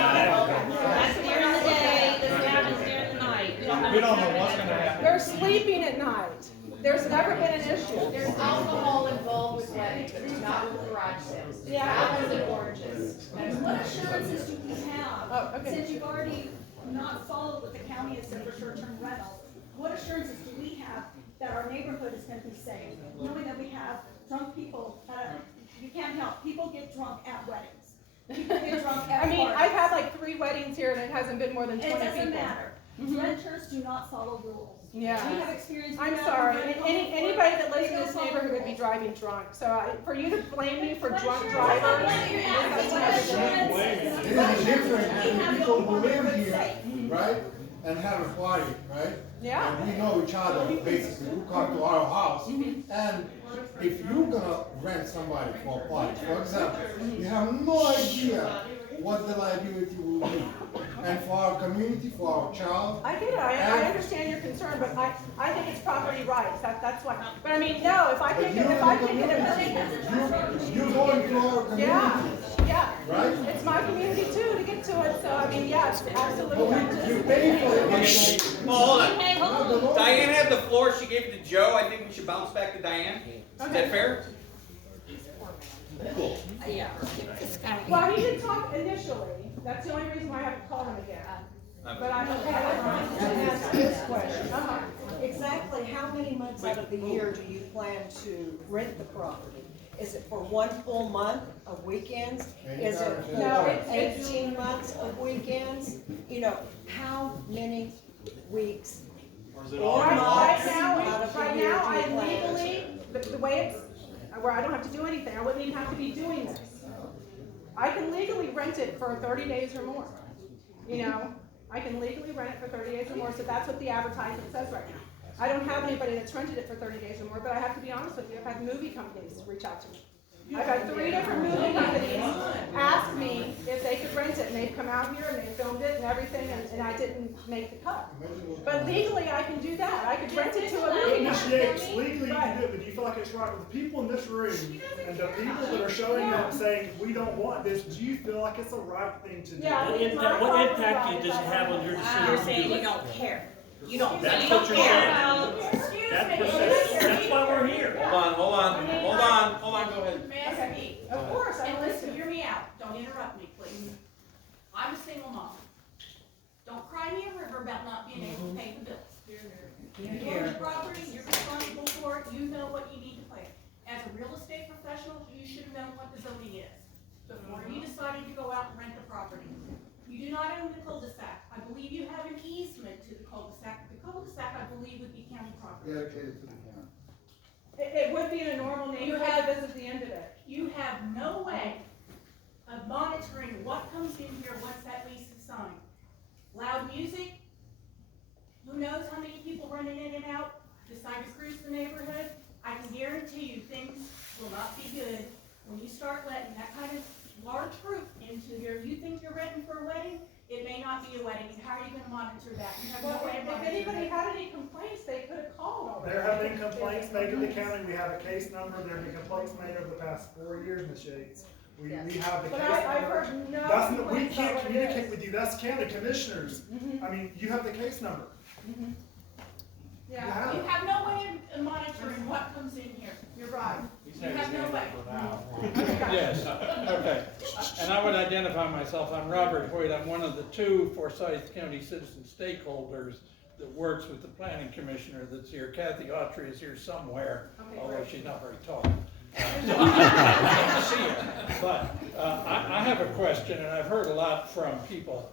That's during the day, this happens during the night. We don't know what's gonna happen. they're sleeping at night. There's never been an issue. There's alcohol involved with weddings, not with garage sales. Yeah. Apples and oranges. What assurances do we have, Oh, okay. since you've already not followed what the county has said for short-term rentals, what assurances do we have that our neighborhood is gonna be safe? Knowing that we have drunk people, you can't help, people get drunk at weddings. People get drunk at I mean, I've parties. had like 3 weddings here and it hasn't been more than 20 It people. doesn't matter. Mhm. Renters do not follow rules. Yeah. We have experience with I'm that. sorry, We've done it any, before. anybody that lives They in don't this follow neighborhood would be rules. driving drunk, so for you to blame me for What drunk assurance- drivers. Whether you're asking what that's not assurance good. is, It what is assurance different do we than have people that who our live neighborhood's here, safe? right? And have a party, right? Yeah. And we know each other, basically, who come to our house. Mm-hmm. And if you're gonna rent somebody for a party, for example, you have no idea what the liability will be. And for our community, for our child. I get it, I understand your concern, but I think it's property rights, that's why. But I mean, no, if I But can you're get, if the I can get community. You're going to our community. yeah, Right? it's my community too to get to it, so I mean, yes, absolutely. You pay for it. Well, hold on. Hey, hold on. Diane had the floor, she gave it to Joe, I think we should bounce back to Diane. Is that fair? Cool. Yeah. Well, he didn't talk initially, that's the only reason why I have to call him again. But I don't. Okay, I'd like to ask this question. Uh-huh. Exactly how many months out of the year do you plan to rent the property? Is it for 1 full month of weekends? Is it No, for it's- 18 months of weekends? You know, how many weeks or Right months now, out of the right year now, do you I plan? legally, the way it's, where I don't have to do anything, I wouldn't even have to be doing this. I can legally rent it for 30 days or more, you know? I can legally rent it for 30 days or more, so that's what the advertisement says right now. I don't have anybody that's rented it for 30 days or more, but I have to be honest with you, I've had movie companies reach out to me. I've had 3 different movie companies ask me if they could rent it, and they've come out here and they filmed it and everything, and I didn't make the cut. But legally, I can do that, I could rent it to a movie company. Initiates, legally you can do it, but do you feel like it's right with the people in this room and the people that are showing up saying, we don't want this, do you feel like it's the right thing to do? Yeah. What impact, what impact does it have on your decision? You're to saying do you it? don't care. You don't, That's you what don't you're care. saying. That's why we're here. Hold on, go ahead. May I speak? Of course, I And listen. listen, hear me out, don't interrupt me, please. I'm a single mom. Don't cry me a river about not being able to pay the bills. You own the property, you're responsible for it, you know what you need to pay. As a real estate professional, you should have known what the zoning is before you decided to go out and rent the property. You do not own the cul-de-sac. I believe you have an easement to the cul-de-sac. The cul-de-sac, I believe, would be county property. Dedicated to the county. It would be in a normal neighborhood, this is the end of it. You have no way of monitoring what comes in here once that lease is signed. Loud music, who knows how many people running in and out, decide to cruise the neighborhood. I can guarantee you, things will not be good when you start letting that kind of large group into here. You think you're renting for a wedding, it may not be a wedding, and how are you gonna monitor that? You have Well, no way of if monitoring anybody that. had any complaints, they could have called already. There have been complaints made to the county, we have a case number, there have been complaints made over the past 4 years, Ms. Yates. We have the case But number. I've heard no That's, we complaints can't about what it communicate is. with you, that's county commissioners. Mhm. I mean, you have the case number. Yeah, You have no way of monitoring what comes in here. you're right. You have no way. Yes, okay. And I would identify myself, I'm Robert Hoyt, I'm one of the 2 Forsyth County citizen stakeholders that works with the planning commissioner that's here. Kathy Autry is here somewhere, Okay, although great. she's not very tall. I can see her. But I have a question, and I've heard a lot from people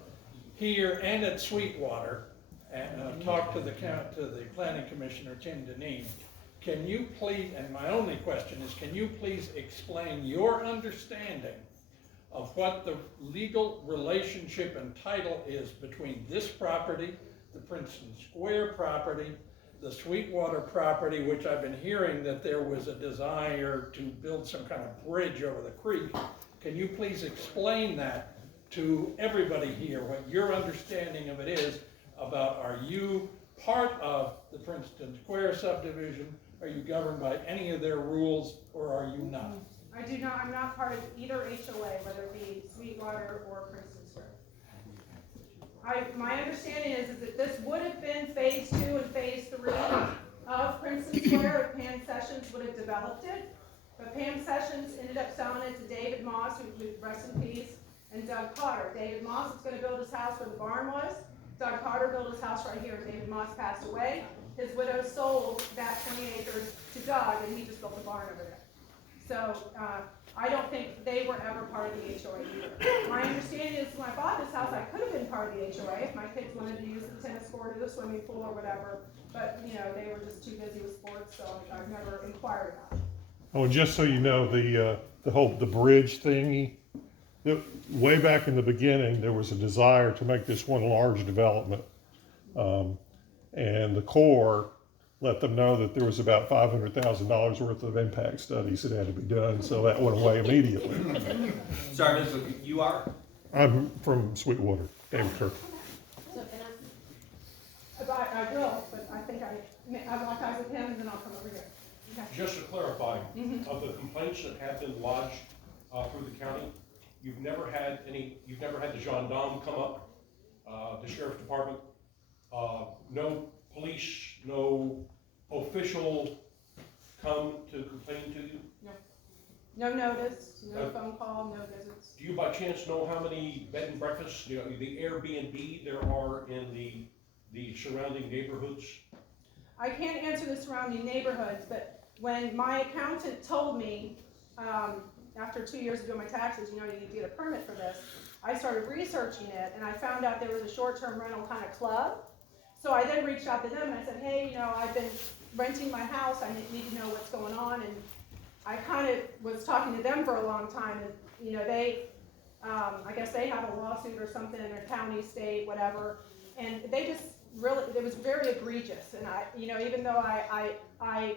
here and at Sweetwater, and I've talked to the planning commissioner, Tim Deneen. Can you please, and my only question is, can you please explain your understanding of what the legal relationship and title is between this property, the Princeton Square property, the Sweetwater property, which I've been hearing that there was a desire to build some kind of bridge over the creek. Can you please explain that to everybody here, what your understanding of it is about, are you part of the Princeton Square subdivision? Are you governed by any of their rules, or are you not? I do not, I'm not part of either HOA, whether it be Sweetwater or Princeton Square. My understanding is that this would have been phase 2 and phase 3 of Princeton swear if Pam Sessions would have developed it, but Pam Sessions ended up selling it to David Moss, who rest in peace, and Doug Carter. David Moss is gonna build his house where the barn was. Doug Carter built his house right here. David Moss passed away. His widow sold that 20 acres to Doug, and he just built a barn over there. So, I don't think they were ever part of the HOA either. My understanding is when I bought this house, I could have been part of the HOA if my kids wanted to use the tennis court or the swimming pool or whatever. But, you know, they were just too busy with sports, so I've never inquired about it. Oh, just so you know, the bridge thingy, way back in the beginning, there was a desire to make this one large development. And the Corps let them know that there was about $500,000 worth of impact studies that had to be done, so that went away immediately. Sorry, you are? I'm from Sweetwater, David Kirk. I will, but I think I lock eyes with him and then I'll come over here. Okay. Just to clarify, Mhm. of the complaints that have been lodged through the county, you've never had the gendarme come up, the sheriff's department, no police, no official come to complain to you? No. No notice, no phone call, no visits. Do you by chance know how many bed and breakfasts, the Airbnb there are in the surrounding neighborhoods? I can't answer the surrounding neighborhoods, but when my accountant told me, after 2 years of doing my taxes, you know, you need to get a permit for this, I started researching it, and I found out there was a short-term rental kind of club. So I then reached out to them and I said, hey, you know, I've been renting my house, I need to know what's going on, and I kind of was talking to them for a long time, and, you know, they, I guess they have a lawsuit or something in their county, state, whatever, and they just really, it was very egregious, and I, you know, even though I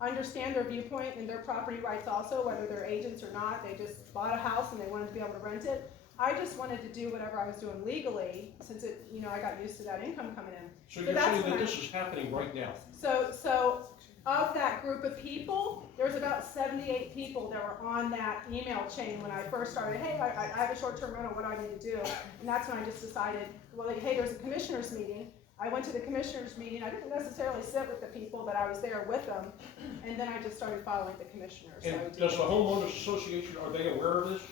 understand their viewpoint and their property rights also, whether they're agents or not, they just bought a house and they wanted to be able to rent it. I just wanted to do whatever I was doing legally, since it, you know, I got used to that income coming in. So you're saying that this is happening right now? So of that group of people, there was about 78 people that were on that email chain when I first started. Hey, I have a short-term rental, what do I need to do? And that's when I just decided, well, like, hey, there's a commissioner's meeting. I went to the commissioner's meeting. I didn't necessarily sit with the people, but I was there with them. And then I just started following the commissioners. And does the homeowners association, are they aware of this?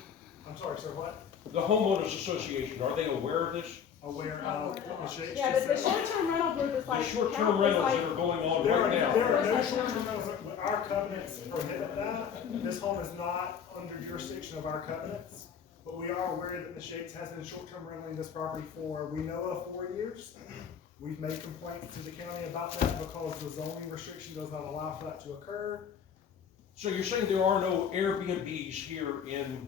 I'm sorry, sir, what? The homeowners association, are they aware of this? Aware of what the shade Yeah, the short-term rental group is like. The short-term rentals that are going on There right now. are no short-term rentals, our covenants prohibit that. This home is not under jurisdiction of our covenants, but we are aware that the Shakes has been short-term renting this property for, we know of 4 years. We've made complaints to the county about that because the zoning restriction does not allow for that to occur. So you're saying there are no Airbnbs here in?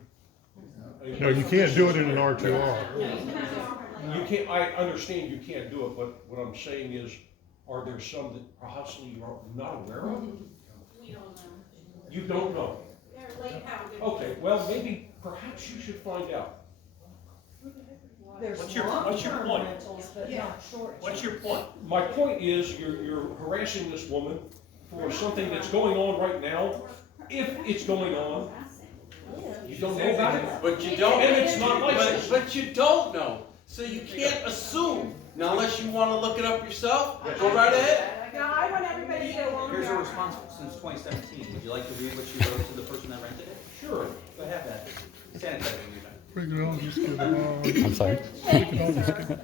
No, you can't do it in an R2R. You can't, I understand you can't do it, but what I'm saying is, are there some that possibly you're not aware of? We don't know. You don't know? They're late houses. Okay, well, maybe, perhaps you should find out. There's What's your long-term point? rentals, but not short. What's your point? My point is, you're harassing this woman for something that's going on right now, if it's going on. You don't know about it? But you don't. And it's not licensed. But you don't know, so you can't assume. Now, unless you wanna look it up yourself, go right ahead. Now, I want everybody to get along. Here's here. a response since 2017. Would you like to read what she wrote to the person that rented it? Sure. Go ahead, that. Sanitize it. We can all just get along. I'm sorry. Thank you, sir.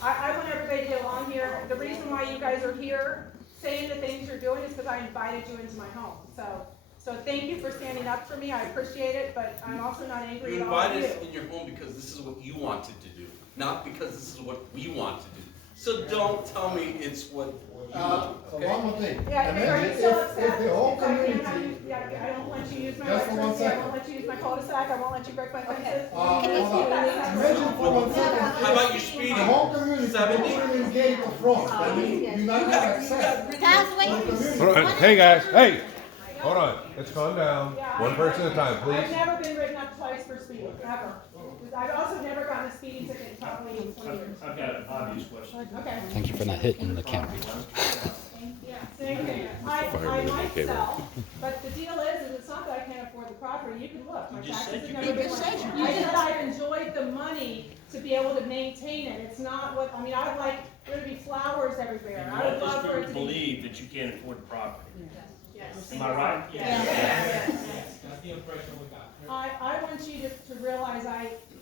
I want everybody to get along here. The reason why you guys are here, saying the things you're doing is because I invited you into my home. So thank you for standing up for me. I appreciate it, but I'm also not angry You at all of invited you. us in your home because this is what you wanted to do, not because this is what we want to do. So don't tell me it's what you want, okay? One more thing. Yeah, Imagine are you still upset? if the whole I can't community, have you- yeah, I don't let you use my Just for one electricity, I second. won't let you use my cul-de-sac, I won't let you break my fences. hold on. Imagine for 1 second. How about you speeding? The whole community, 70? opening gate up front, I mean, you not have access. Hold on. Hey, guys, hey, hold on, let's calm down, Yeah, one person at a time, I've please. never been written up twice for speeding, ever. I've also never gotten a speeding ticket in probably 20 years. I've got an obvious question. Okay. Thank you for not hitting the camera. Thank you. I might sell, but the deal is it's not that I can't afford the property, you can look, my You just taxes said have you never could. been. I said I've enjoyed the money to be able to maintain it, it's not what, I mean, I would like there to be flowers everywhere, I would love for it to believe that you can't afford the property. Yes. Am I right? Yes. That's the impression we got. I want you to realize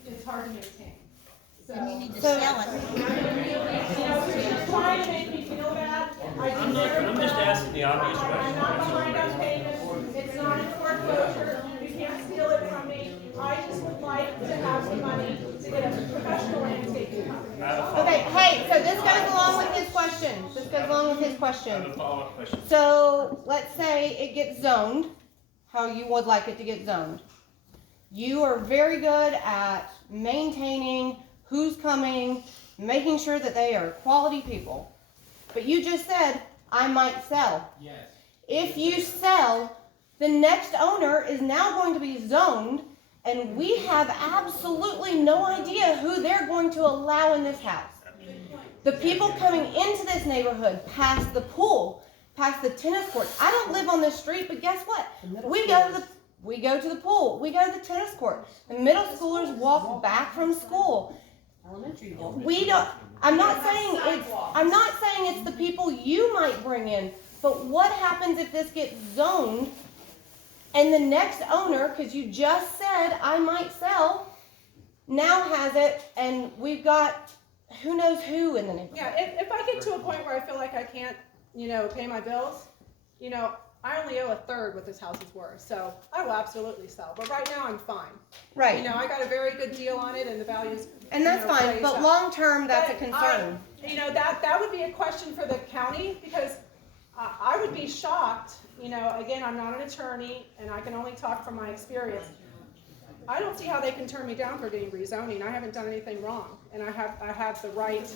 it's hard to maintain. So. And you need to sell it. You're trying to make me feel bad. I'm just asking the obvious I'm question. not behind on payments. It's not in foreclosure. You can't steal it from me. I just would like to have some money to get a professional landscaping company. Okay, hey, so this goes along with his question. This goes along with his I question. have a follow-up question. So let's say it gets zoned, how you would like it to get zoned. You are very good at maintaining who's coming, making sure that they are quality people. But you just said, I might sell. Yes. If you sell, the next owner is now going to be zoned, and we have absolutely no idea who they're going to allow in this house. The people coming into this neighborhood, past the pool, past the tennis courts. I don't live on this street, but guess what? We go to the pool. We go to the tennis court. The middle schoolers walk back from school. We don't. I'm not saying it's the people you might bring in, but what happens if this gets zoned and the next owner, because you just said I might sell, now has it, and we've got who knows who in the neighborhood. Yeah, if I get to a point where I feel like I can't, pay my bills, I only owe a third what this house is worth, so I will absolutely sell. But right now, I'm fine. Right. I got a very good deal on it, and the value's. And that's fine, raised but up. long term, that's a But concern. that would be a question for the county, because I would be shocked, again, I'm not an attorney, and I can only talk from my experience. I don't see how they can turn me down for getting rezoning. I haven't done anything wrong, and I have the right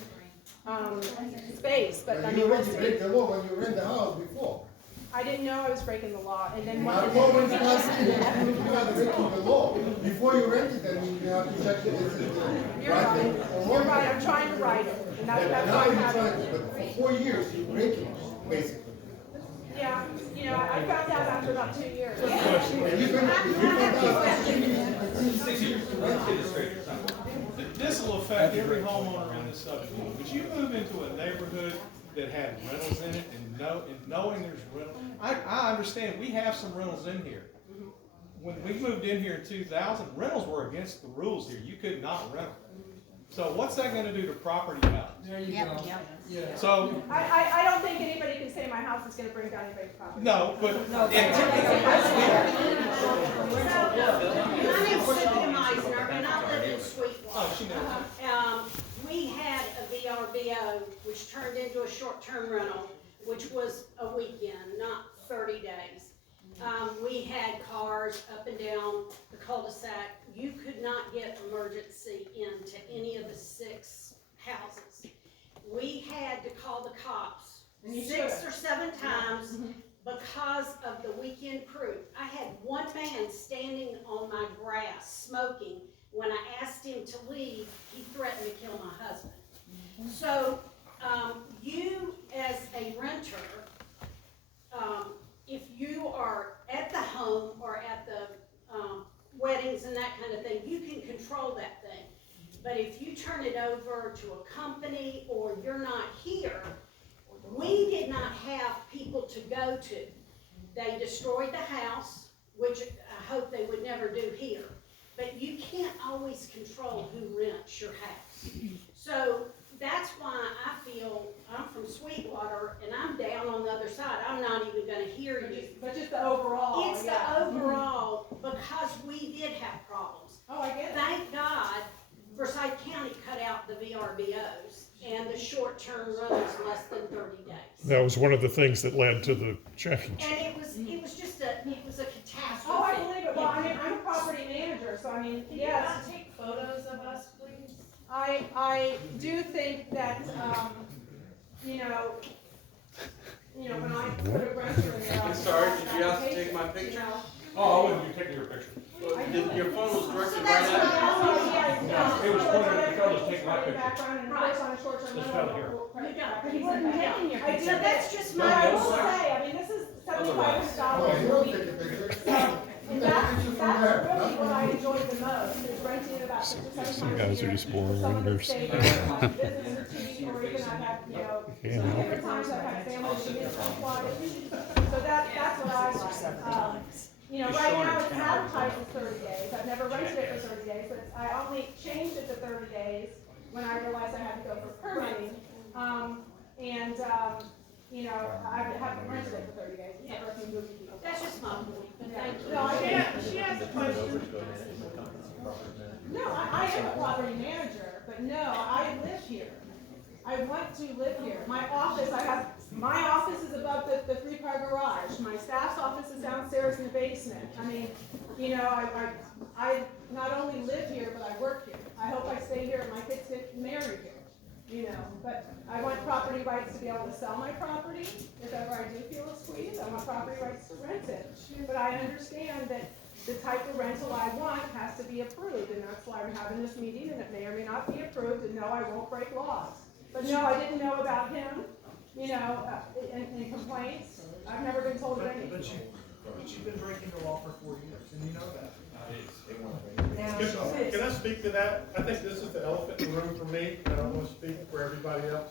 space, but I mean, you we'll already see. break the law when you rent the house before. I didn't know I was breaking the law, and then I know when you are breaking the law. Before you rent it, then you have to check it. Is it the You're right thing right. or You're wrong right. thing? I'm trying to write it, and that's And why now I'm you're having. trying to, but for 4 years, you're breaking it, basically. Yeah, I found out after about 2 years. And you've been out 6 years. Let's get it straight. This will affect every homeowner in this subdivision. Would you move into a neighborhood that had rentals in it and knowing there's rentals? I understand, we have some rentals in here. When we moved in here in 2000, rentals were against the rules here. You could not rent them. So what's that gonna do to property values? There you go. Yeah. So. I don't think anybody can say my house is gonna bring down anybody's property. No, but. No, in My name's Cynthia Meisner, and I live in Sweetwater. Oh, she knows. We had a VRBO, which turned into a short-term rental, which was a weekend, not 30 days. We had cars up and down the cul-de-sac. You could not get emergency into any of the 6 houses. We had to call the cops 6 or 7 times because of the weekend crew. I had one man standing on my grass smoking. When I asked him to leave, he threatened to kill my husband. So, you as a renter, if you are at the home or at the weddings and that kind of thing, you can control that thing. But if you turn it over to a company or you're not here, we did not have people to go to. They destroyed the house, which I hope they would never do here. But you can't always control who rents your house. So that's why I feel, I'm from Sweetwater and I'm down on the other side. I'm not even gonna hear you. But just the overall. It's yeah. the overall, because we did have problems. Oh, I get it. Thank God Forsyth County cut out the VRBOs and the short-term rentals less than 30 days. That was one of the things that led to the change. And it was just a catastrophe. Oh, I believe it. Well, I mean, I'm a property manager, so I mean, yes. Can you take photos of us, please? I do think that, when I put a renter in there. I'm sorry, did you ask to take my picture? Oh, I wouldn't be taking your picture. Your phone was directed that's right at No, it was pointed at the fellow to take my picture. Right. On a short-term This rental, fellow here. You weren't taking your picture. That's just But I will say, I mean, this is $7,500 a week. And that's really what I enjoyed the most, is renting it about 6 or 7 Some times guys a are year just boring for someone to renters. stay there, business or TV, or even I've had you know, Yeah. different times I've had families who didn't comply. So that's what I like. You know, right now it's advertised as 30 days. I've never rented it for 30 days, but I only changed it to 30 days when I realized I had to go for permitting. You know, I haven't rented it for 30 days. It's never been moving people. That's just my point, but thank you. No, she has a question. No, I am a property manager, but no, I live here. I want to live here. My office is above the 3-car garage. My staff's office is downstairs in the basement. I mean, you know, I not only live here, but I work here. I hope I stay here and my kids get married here. You know, but I want property rights to be able to sell my property if ever I do feel a squeeze. I want property rights to rent it. But I understand that the type of rental I want has to be approved, and that's why we're having this meeting, and it may or may not be approved, and no, I won't break laws. But no, I didn't know about him, you know, and complaints. I've never been told of anything. But you've been breaking the law for 4 years, and you know that. Can I speak to that? I think this is the elephant in the room for me. I don't want to speak for everybody else.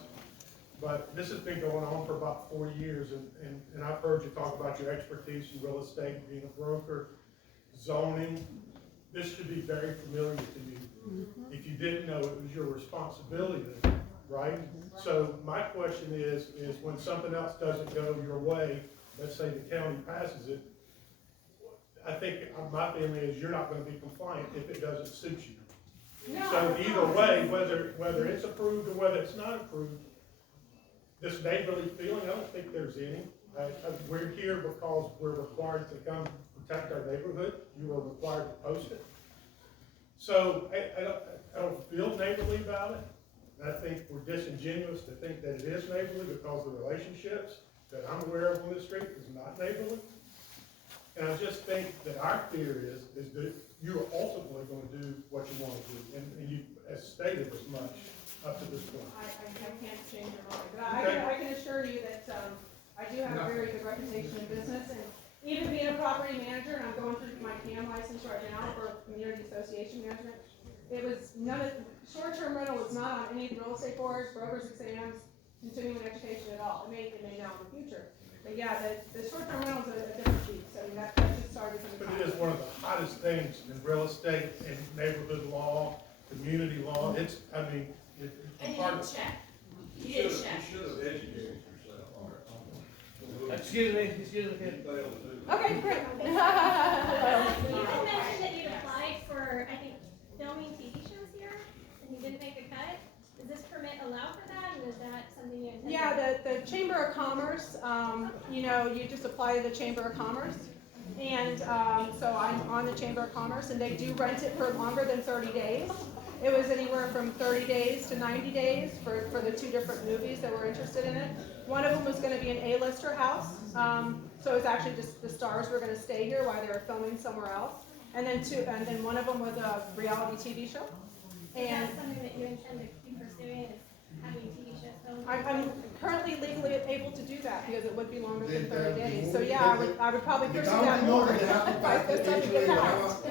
But this has been going on for about 4 years, and I've heard you talk about your expertise in real estate, being a broker, zoning. This should be very familiar to you. If you didn't know, it was your responsibility, right? So my question is when something else doesn't go your way, let's say the county passes it, I think my feeling is you're not gonna be compliant if it doesn't suit you. No, So either way, whether it's approved or whether it's not approved, this neighborly feeling, I don't think there's any. We're here because we're required to come protect our neighborhood. You are required to post it. So I don't feel neighborly about it. I think we're disingenuous to think that it is neighborly because the relationships that I'm aware of on this street is not neighborly. And I just think that our fear is that you are ultimately going to do what you want to do, and you have stated as much up to this point. I can't change your mind, but I can assure you that, I do have a very good reputation in business, and even being a property manager, and I'm going through my CAM license right now for community association management, it was short-term rental was not on any real estate boards, brokers exams, continuing education at all. It may now in the future. But yeah, the short-term rental is a different beast. I mean, that just started from the But it is one of the hottest things in real estate and neighborhood law, community law. It's And you didn't check. You didn't check. Excuse me. Okay, great. You had mentioned that you'd applied for, I think, filming TV shows here, and you didn't make a cut. Does this permit allow for that, and is that something you intend? Yeah, the Chamber of Commerce, you know, you just apply to the Chamber of Commerce. And so I'm on the Chamber of Commerce, and they do rent it for longer than 30 days. It was anywhere from 30 days to 90 days for the 2 different movies that were interested in it. One of them was going to be an A-lister house, so it's actually just the stars were going to stay here while they were filming somewhere else. And then one of them was a reality TV show. Is And that something that you intend to keep pursuing, is having TV shows filmed? I'm currently legally able to do that because it would be longer than 30 days. So yeah, I would probably pursue that more if this doesn't get passed.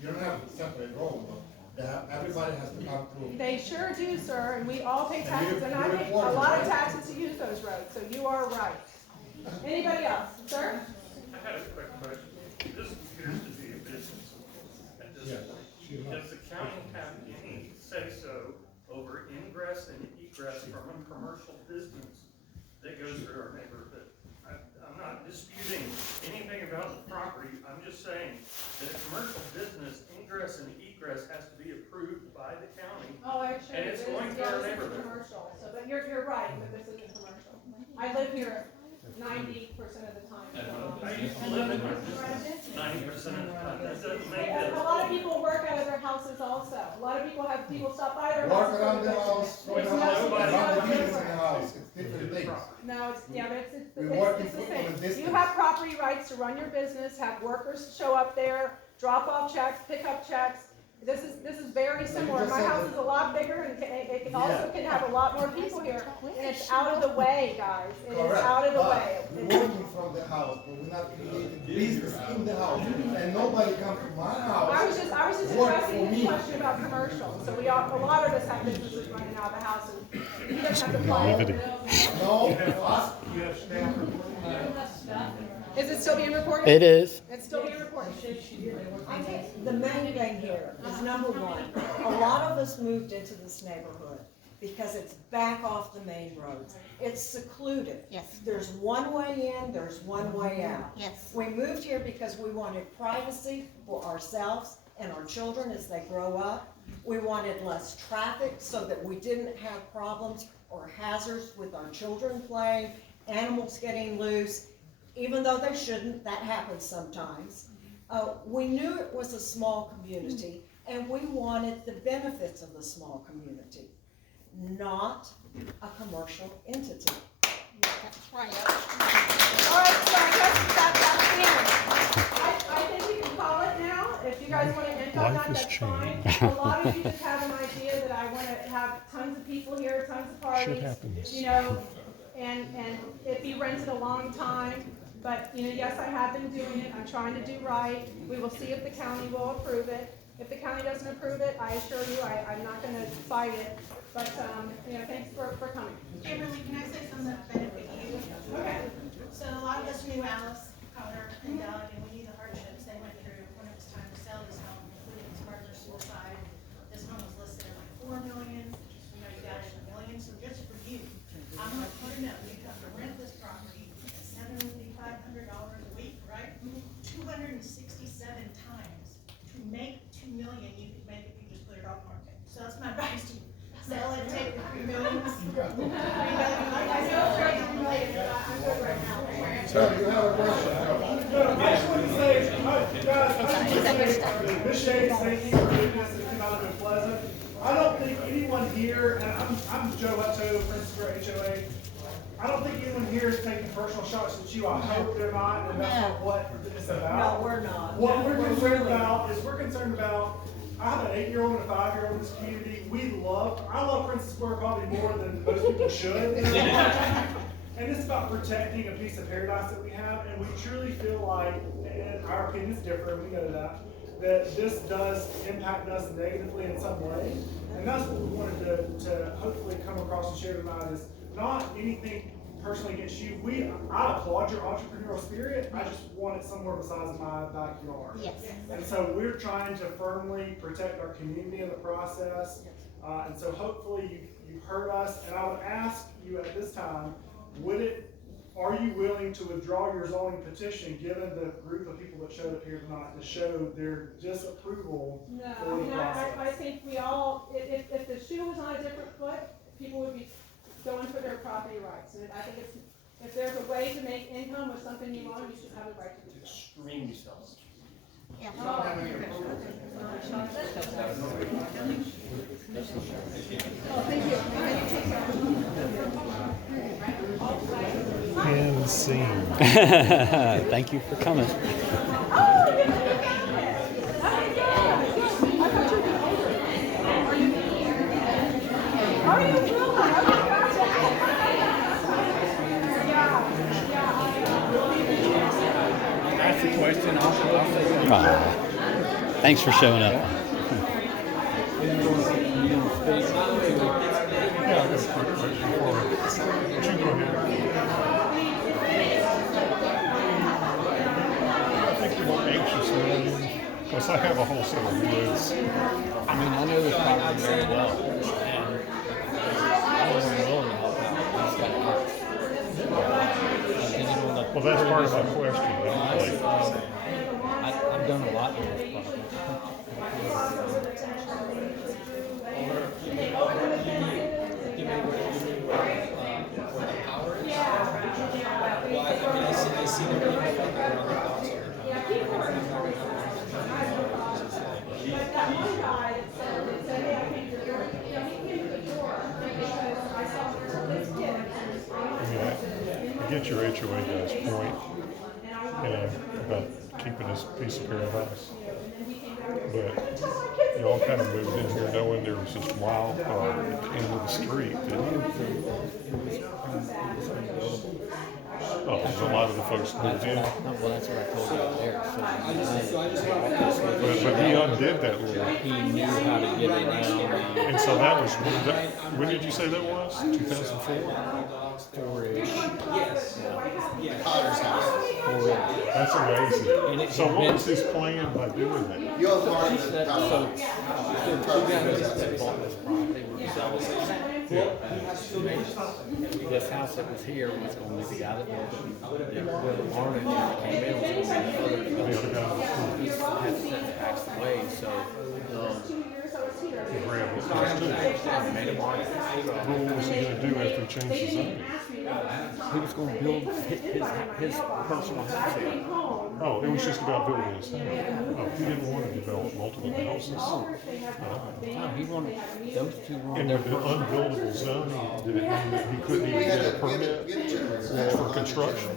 You don't have a separate role, but everybody has to come through. They sure do, sir, and we all pay taxes, and I pay a lot of taxes to use those roads, so you are right. Anybody else, sir? I had a quick question. This appears to be a business at this point. Does the county have any say-so over ingress and egress from a commercial business that goes through our neighborhood? I'm not disputing anything about the property. I'm just saying that a commercial business ingress and egress has to be approved by the county. Oh, actually, And it's going to our this is neighborhood. commercial, so, but you're right, that this isn't commercial. I live here 90% of the time. I used to live in there 90% of the time. That doesn't make A it. lot of people work out of their houses also. A lot of people have people stop by their Walk houses. around the house, from the house, around the buildings in the house, it's different things. No, it's, yeah, but We work it's the from a same. distance. You have property rights to run your business, have workers show up there, drop off checks, pick up checks. This is very similar. just My said house that- is a lot bigger and it can also Yeah. can have a lot more people here. And it's out of the way, guys. It is Correct. out of the But way. we're working from the house, but we're not creating business in the house, and nobody comes to my house. I was just work addressing for the me. question about commercial. So a lot of us have businesses running out of the house, and You guys have to file it. No, You have staff report. Is it still being recorded? It is. It's still being recorded. I think the main thing here is number one, a lot of us moved into this neighborhood because it's back off the main roads. It's secluded. Yes. There's one way in, there's one way out. Yes. We moved here because we wanted privacy for ourselves and our children as they grow up. We wanted less traffic so that we didn't have problems or hazards with our children playing, animals getting loose, even though they shouldn't, that happens sometimes. We knew it was a small community and we wanted the benefits of the small community, not a commercial entity. That's right. All right, so I guess that's the end. I think we can call it now. If you guys want to end on that, that's fine. A lot of you just have an idea that I want to have tons of people here, tons of parties, you know, and it be rented a long time. But, you know, yes, I have been doing it. I'm trying to do right. We will see if the county will approve it. If the county doesn't approve it, I assure you, I'm not going to fight it. But, you know, thanks for coming. Kimberly, can I say something that benefit you? Okay. So a lot of us knew Alice, Connor, and Doug, and we knew the hardships they went through when it was time to sell this home, including his murder, suicide. This home was listed at like $4 million. You know, you got it in $1 million. So just for you, I'm going to put a note. You have to rent this property at $7,500 a week, right? 267 times. To make $2 million, you could make if you just put it on market. So that's my advice to you. Sell it, take the $3 million. Sir, you have a question? I just wanted to say, guys, I just want to say, Ms. Shades, thank you for doing this. It's not been pleasant. I don't think anyone here, and I'm Joe Hutto, principal at HOA. I don't think anyone here is taking personal shots at you. I hope they're not, and that's not what it's about. No, we're not. What we're concerned about is I have an 8-year-old and a 5-year-old in this community. I love Princess Square probably more than most people should. And it's about protecting a piece of paradise that we have, and we truly feel like, and our opinion is different, we know that this does impact us negatively in some way. And that's what we wanted to hopefully come across and share tonight is not anything personally against you. I applaud your entrepreneurial spirit. I just want it somewhere besides my backyard. Yes. And so we're trying to firmly protect our community in the process. And so hopefully you've heard us. And I would ask you at this time, are you willing to withdraw your zoning petition given the group of people that showed up here tonight to show their disapproval for the process? I think we all, if the shoe was on a different foot, people would be going for their property rights. And I think if there's a way to make income with something you own, you should have the right to do so. Extremely self. Yeah. And scene. Thank you for coming. Ask the question, I'll say. Thanks for showing up. Because I have a whole set of rules. I mean, I know this property very well, and I was willing to help out. He's got a house. Well, that's part of my question. I've done a lot with this property. Well, I mean, I see the people that are on the box over But that one guy said, hey, I came to the door. He came to the door because I saw this kid. I get your HOA guy's point, about keeping this piece of paradise. But y'all kind of moved in here knowing there was this wild card at the end of the street, didn't you? Oh, there's a lot of the folks moved in. Well, that's what I told you out there. But he undid that little. He knew how to get around. And so that was, when did you say that was? house, 2004? Four-ish. Yes. Yeah. Potter's house. That's amazing. So what was his plan by doing that? You own part She of the said, house. so, the two guys that bought this property were selling it. This house that was here was gonna be the guy that built it. They built a barn in there, it came in, it was gonna be the other developer. He had since passed away, so, The Graham was house too. made a barn. Well, what was he gonna do after he changed his zoning? He was gonna build his personal house here. Oh, it was just about building his house. Oh, he didn't want to develop multiple houses. No, he wanted, those two wanted And their with the personal. unbuildable zoning, did it mean that he couldn't even get a permit for construction?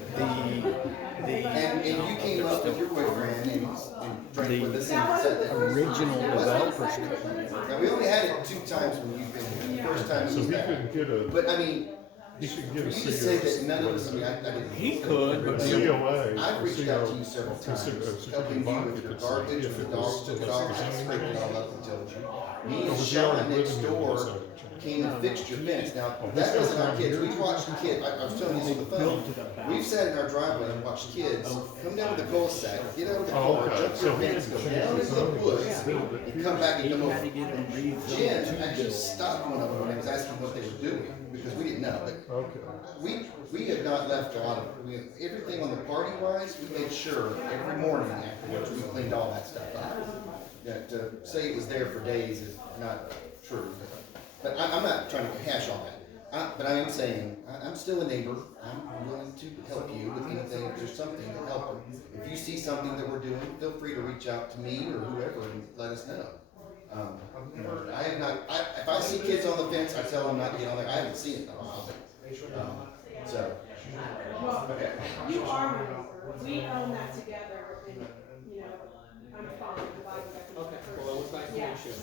And you came up with your boyfriend and drank with us and said that. Original developers couldn't. Now, we only had it 2 times when you've been here. The first time So was he that. couldn't get a, But I mean, he should get you a just say that none of us, I mean, I didn't. He could, but COA. I've reached out to you several times, helping you with your garbage, with the dogs, took it all, I scraped it all up and told you. Me and Sean next door came and fixed your fence. Now, that wasn't our kids, we watched the kid, I was telling you on the phone. We've sat in our driveway and watched kids come down to the cul-de-sac, get out of the car, jump through the fence, go down into the woods, and come back and come over. Jen actually stopped one of them and was asking what they were doing, because we didn't know, but okay. we have not left a lot of, everything on the party wise, we made sure every morning afterwards, we cleaned all that stuff up. Yeah, to say it was there for days is not true, but I'm not trying to hash on that. But I am saying, I'm still a neighbor, I'm willing to help you with anything, if there's something to help. If you see something that we're doing, feel free to reach out to me or whoever and let us know. You know, I have not, if I see kids on the fence, I tell them not to get on there, I haven't seen it in a while, but, so. Well, Okay. you are my neighbor, we own that together, and, you know, I'm fine with that. Okay, well, it was nice to Yeah, meet nice to meet you.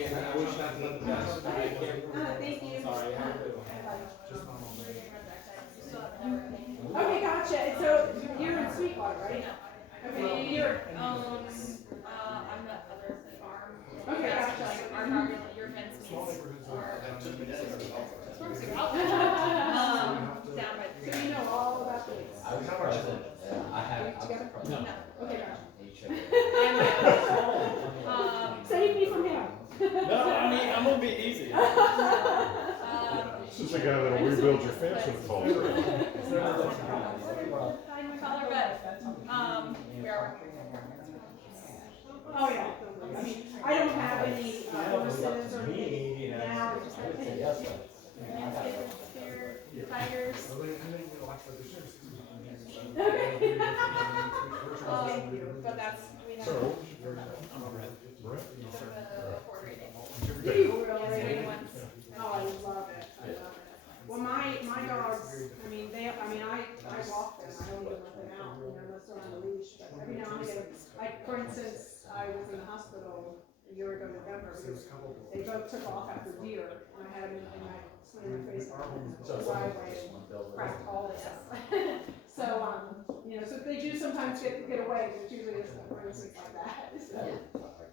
you. Again, I wish nothing but the best. Thank you. Thank you. Sorry, have a good one. Okay, gotcha, and so you're in Sweetwater, right? Okay, you're, I'm the other farm. Okay, That's gotcha. like our property, like your fence meets our. Down by the so creek. you know all about this. I was present. I have. Together? No. Okay, gotcha. Um, Save me from him. No, I mean, I'm gonna be easy. This is the guy that'll rebuild your fence when it falls through. Color, but, we are. Oh, yeah, I mean, I don't have any horses or anything now, I just have Landscapers, here, tires. Okay. But that's, we have. So, The Ford rating. Do you really? Yes, ones. Oh, I love it, I love it. Well, my dogs, I mean, I walk them, I don't even let them out, you know, unless they're on the leash, but every now and again, like, for instance, I was in the hospital a year ago in November, because they both took off after deer, and I had them in my, slammed my face on the driveway and cracked all this up. So, you know, so they do sometimes get away, but it's usually it's for instance like that, so,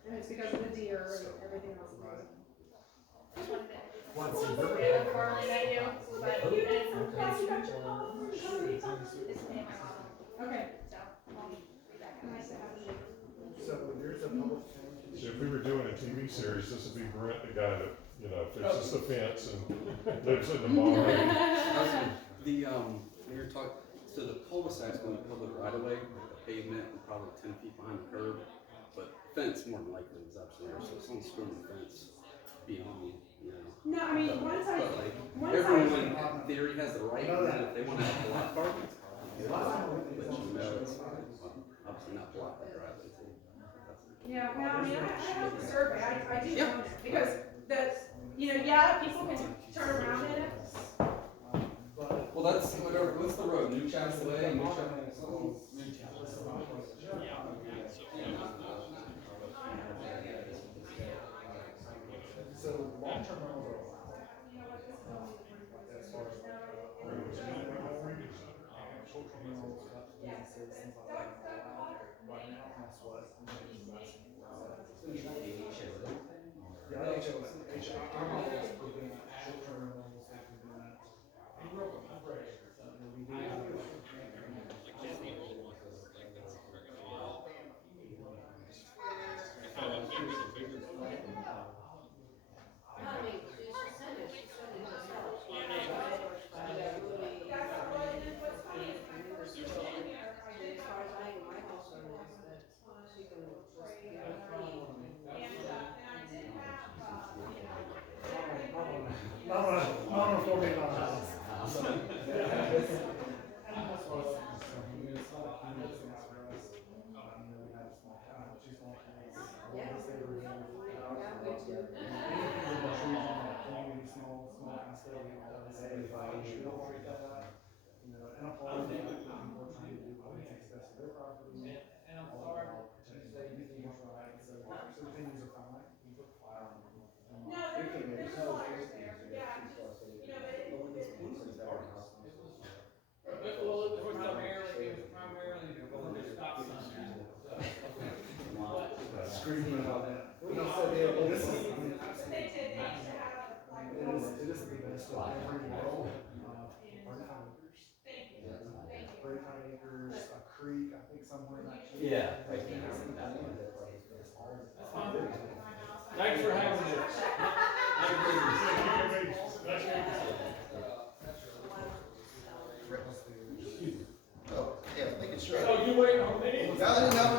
and it's because of the deer and everything else. Before I met you, but Thank you. it's Glad you got your mom. me and my mom. Okay. So, I'll be back. Nice to have you. So there's a public. if we were doing a TV series, this would be Brent, the guy that, you know, fixes the fence and lives in the barn. We were talking, so the cul-de-sac's going to be public right away, with the pavement and probably 10 feet behind the curb, but fence more than likely is absolutely there, so if someone's screwing the fence beyond, you know. No, I mean, once I, But like, once everyone in theory has the right, and if they want to have block parking, let you know it's obviously not blocked by driveway too. yeah, well, I mean, I have the survey, I do know, because you know, yeah, people can turn around in it. Well, that's whatever, what's the road, New Chapel Way, New Chapel? So long-term rentals are allowed. As far as short-term rentals, businesses, things like that. Right now, that's what. Yeah, HOA is preventing short-term rentals, Screaming about that. They did, they used to have, like, It is the best of every world. 35 acres, a creek, I think somewhere in that. Yeah. Thanks for having me. Oh, yeah, making sure. Oh, you waiting on me? No,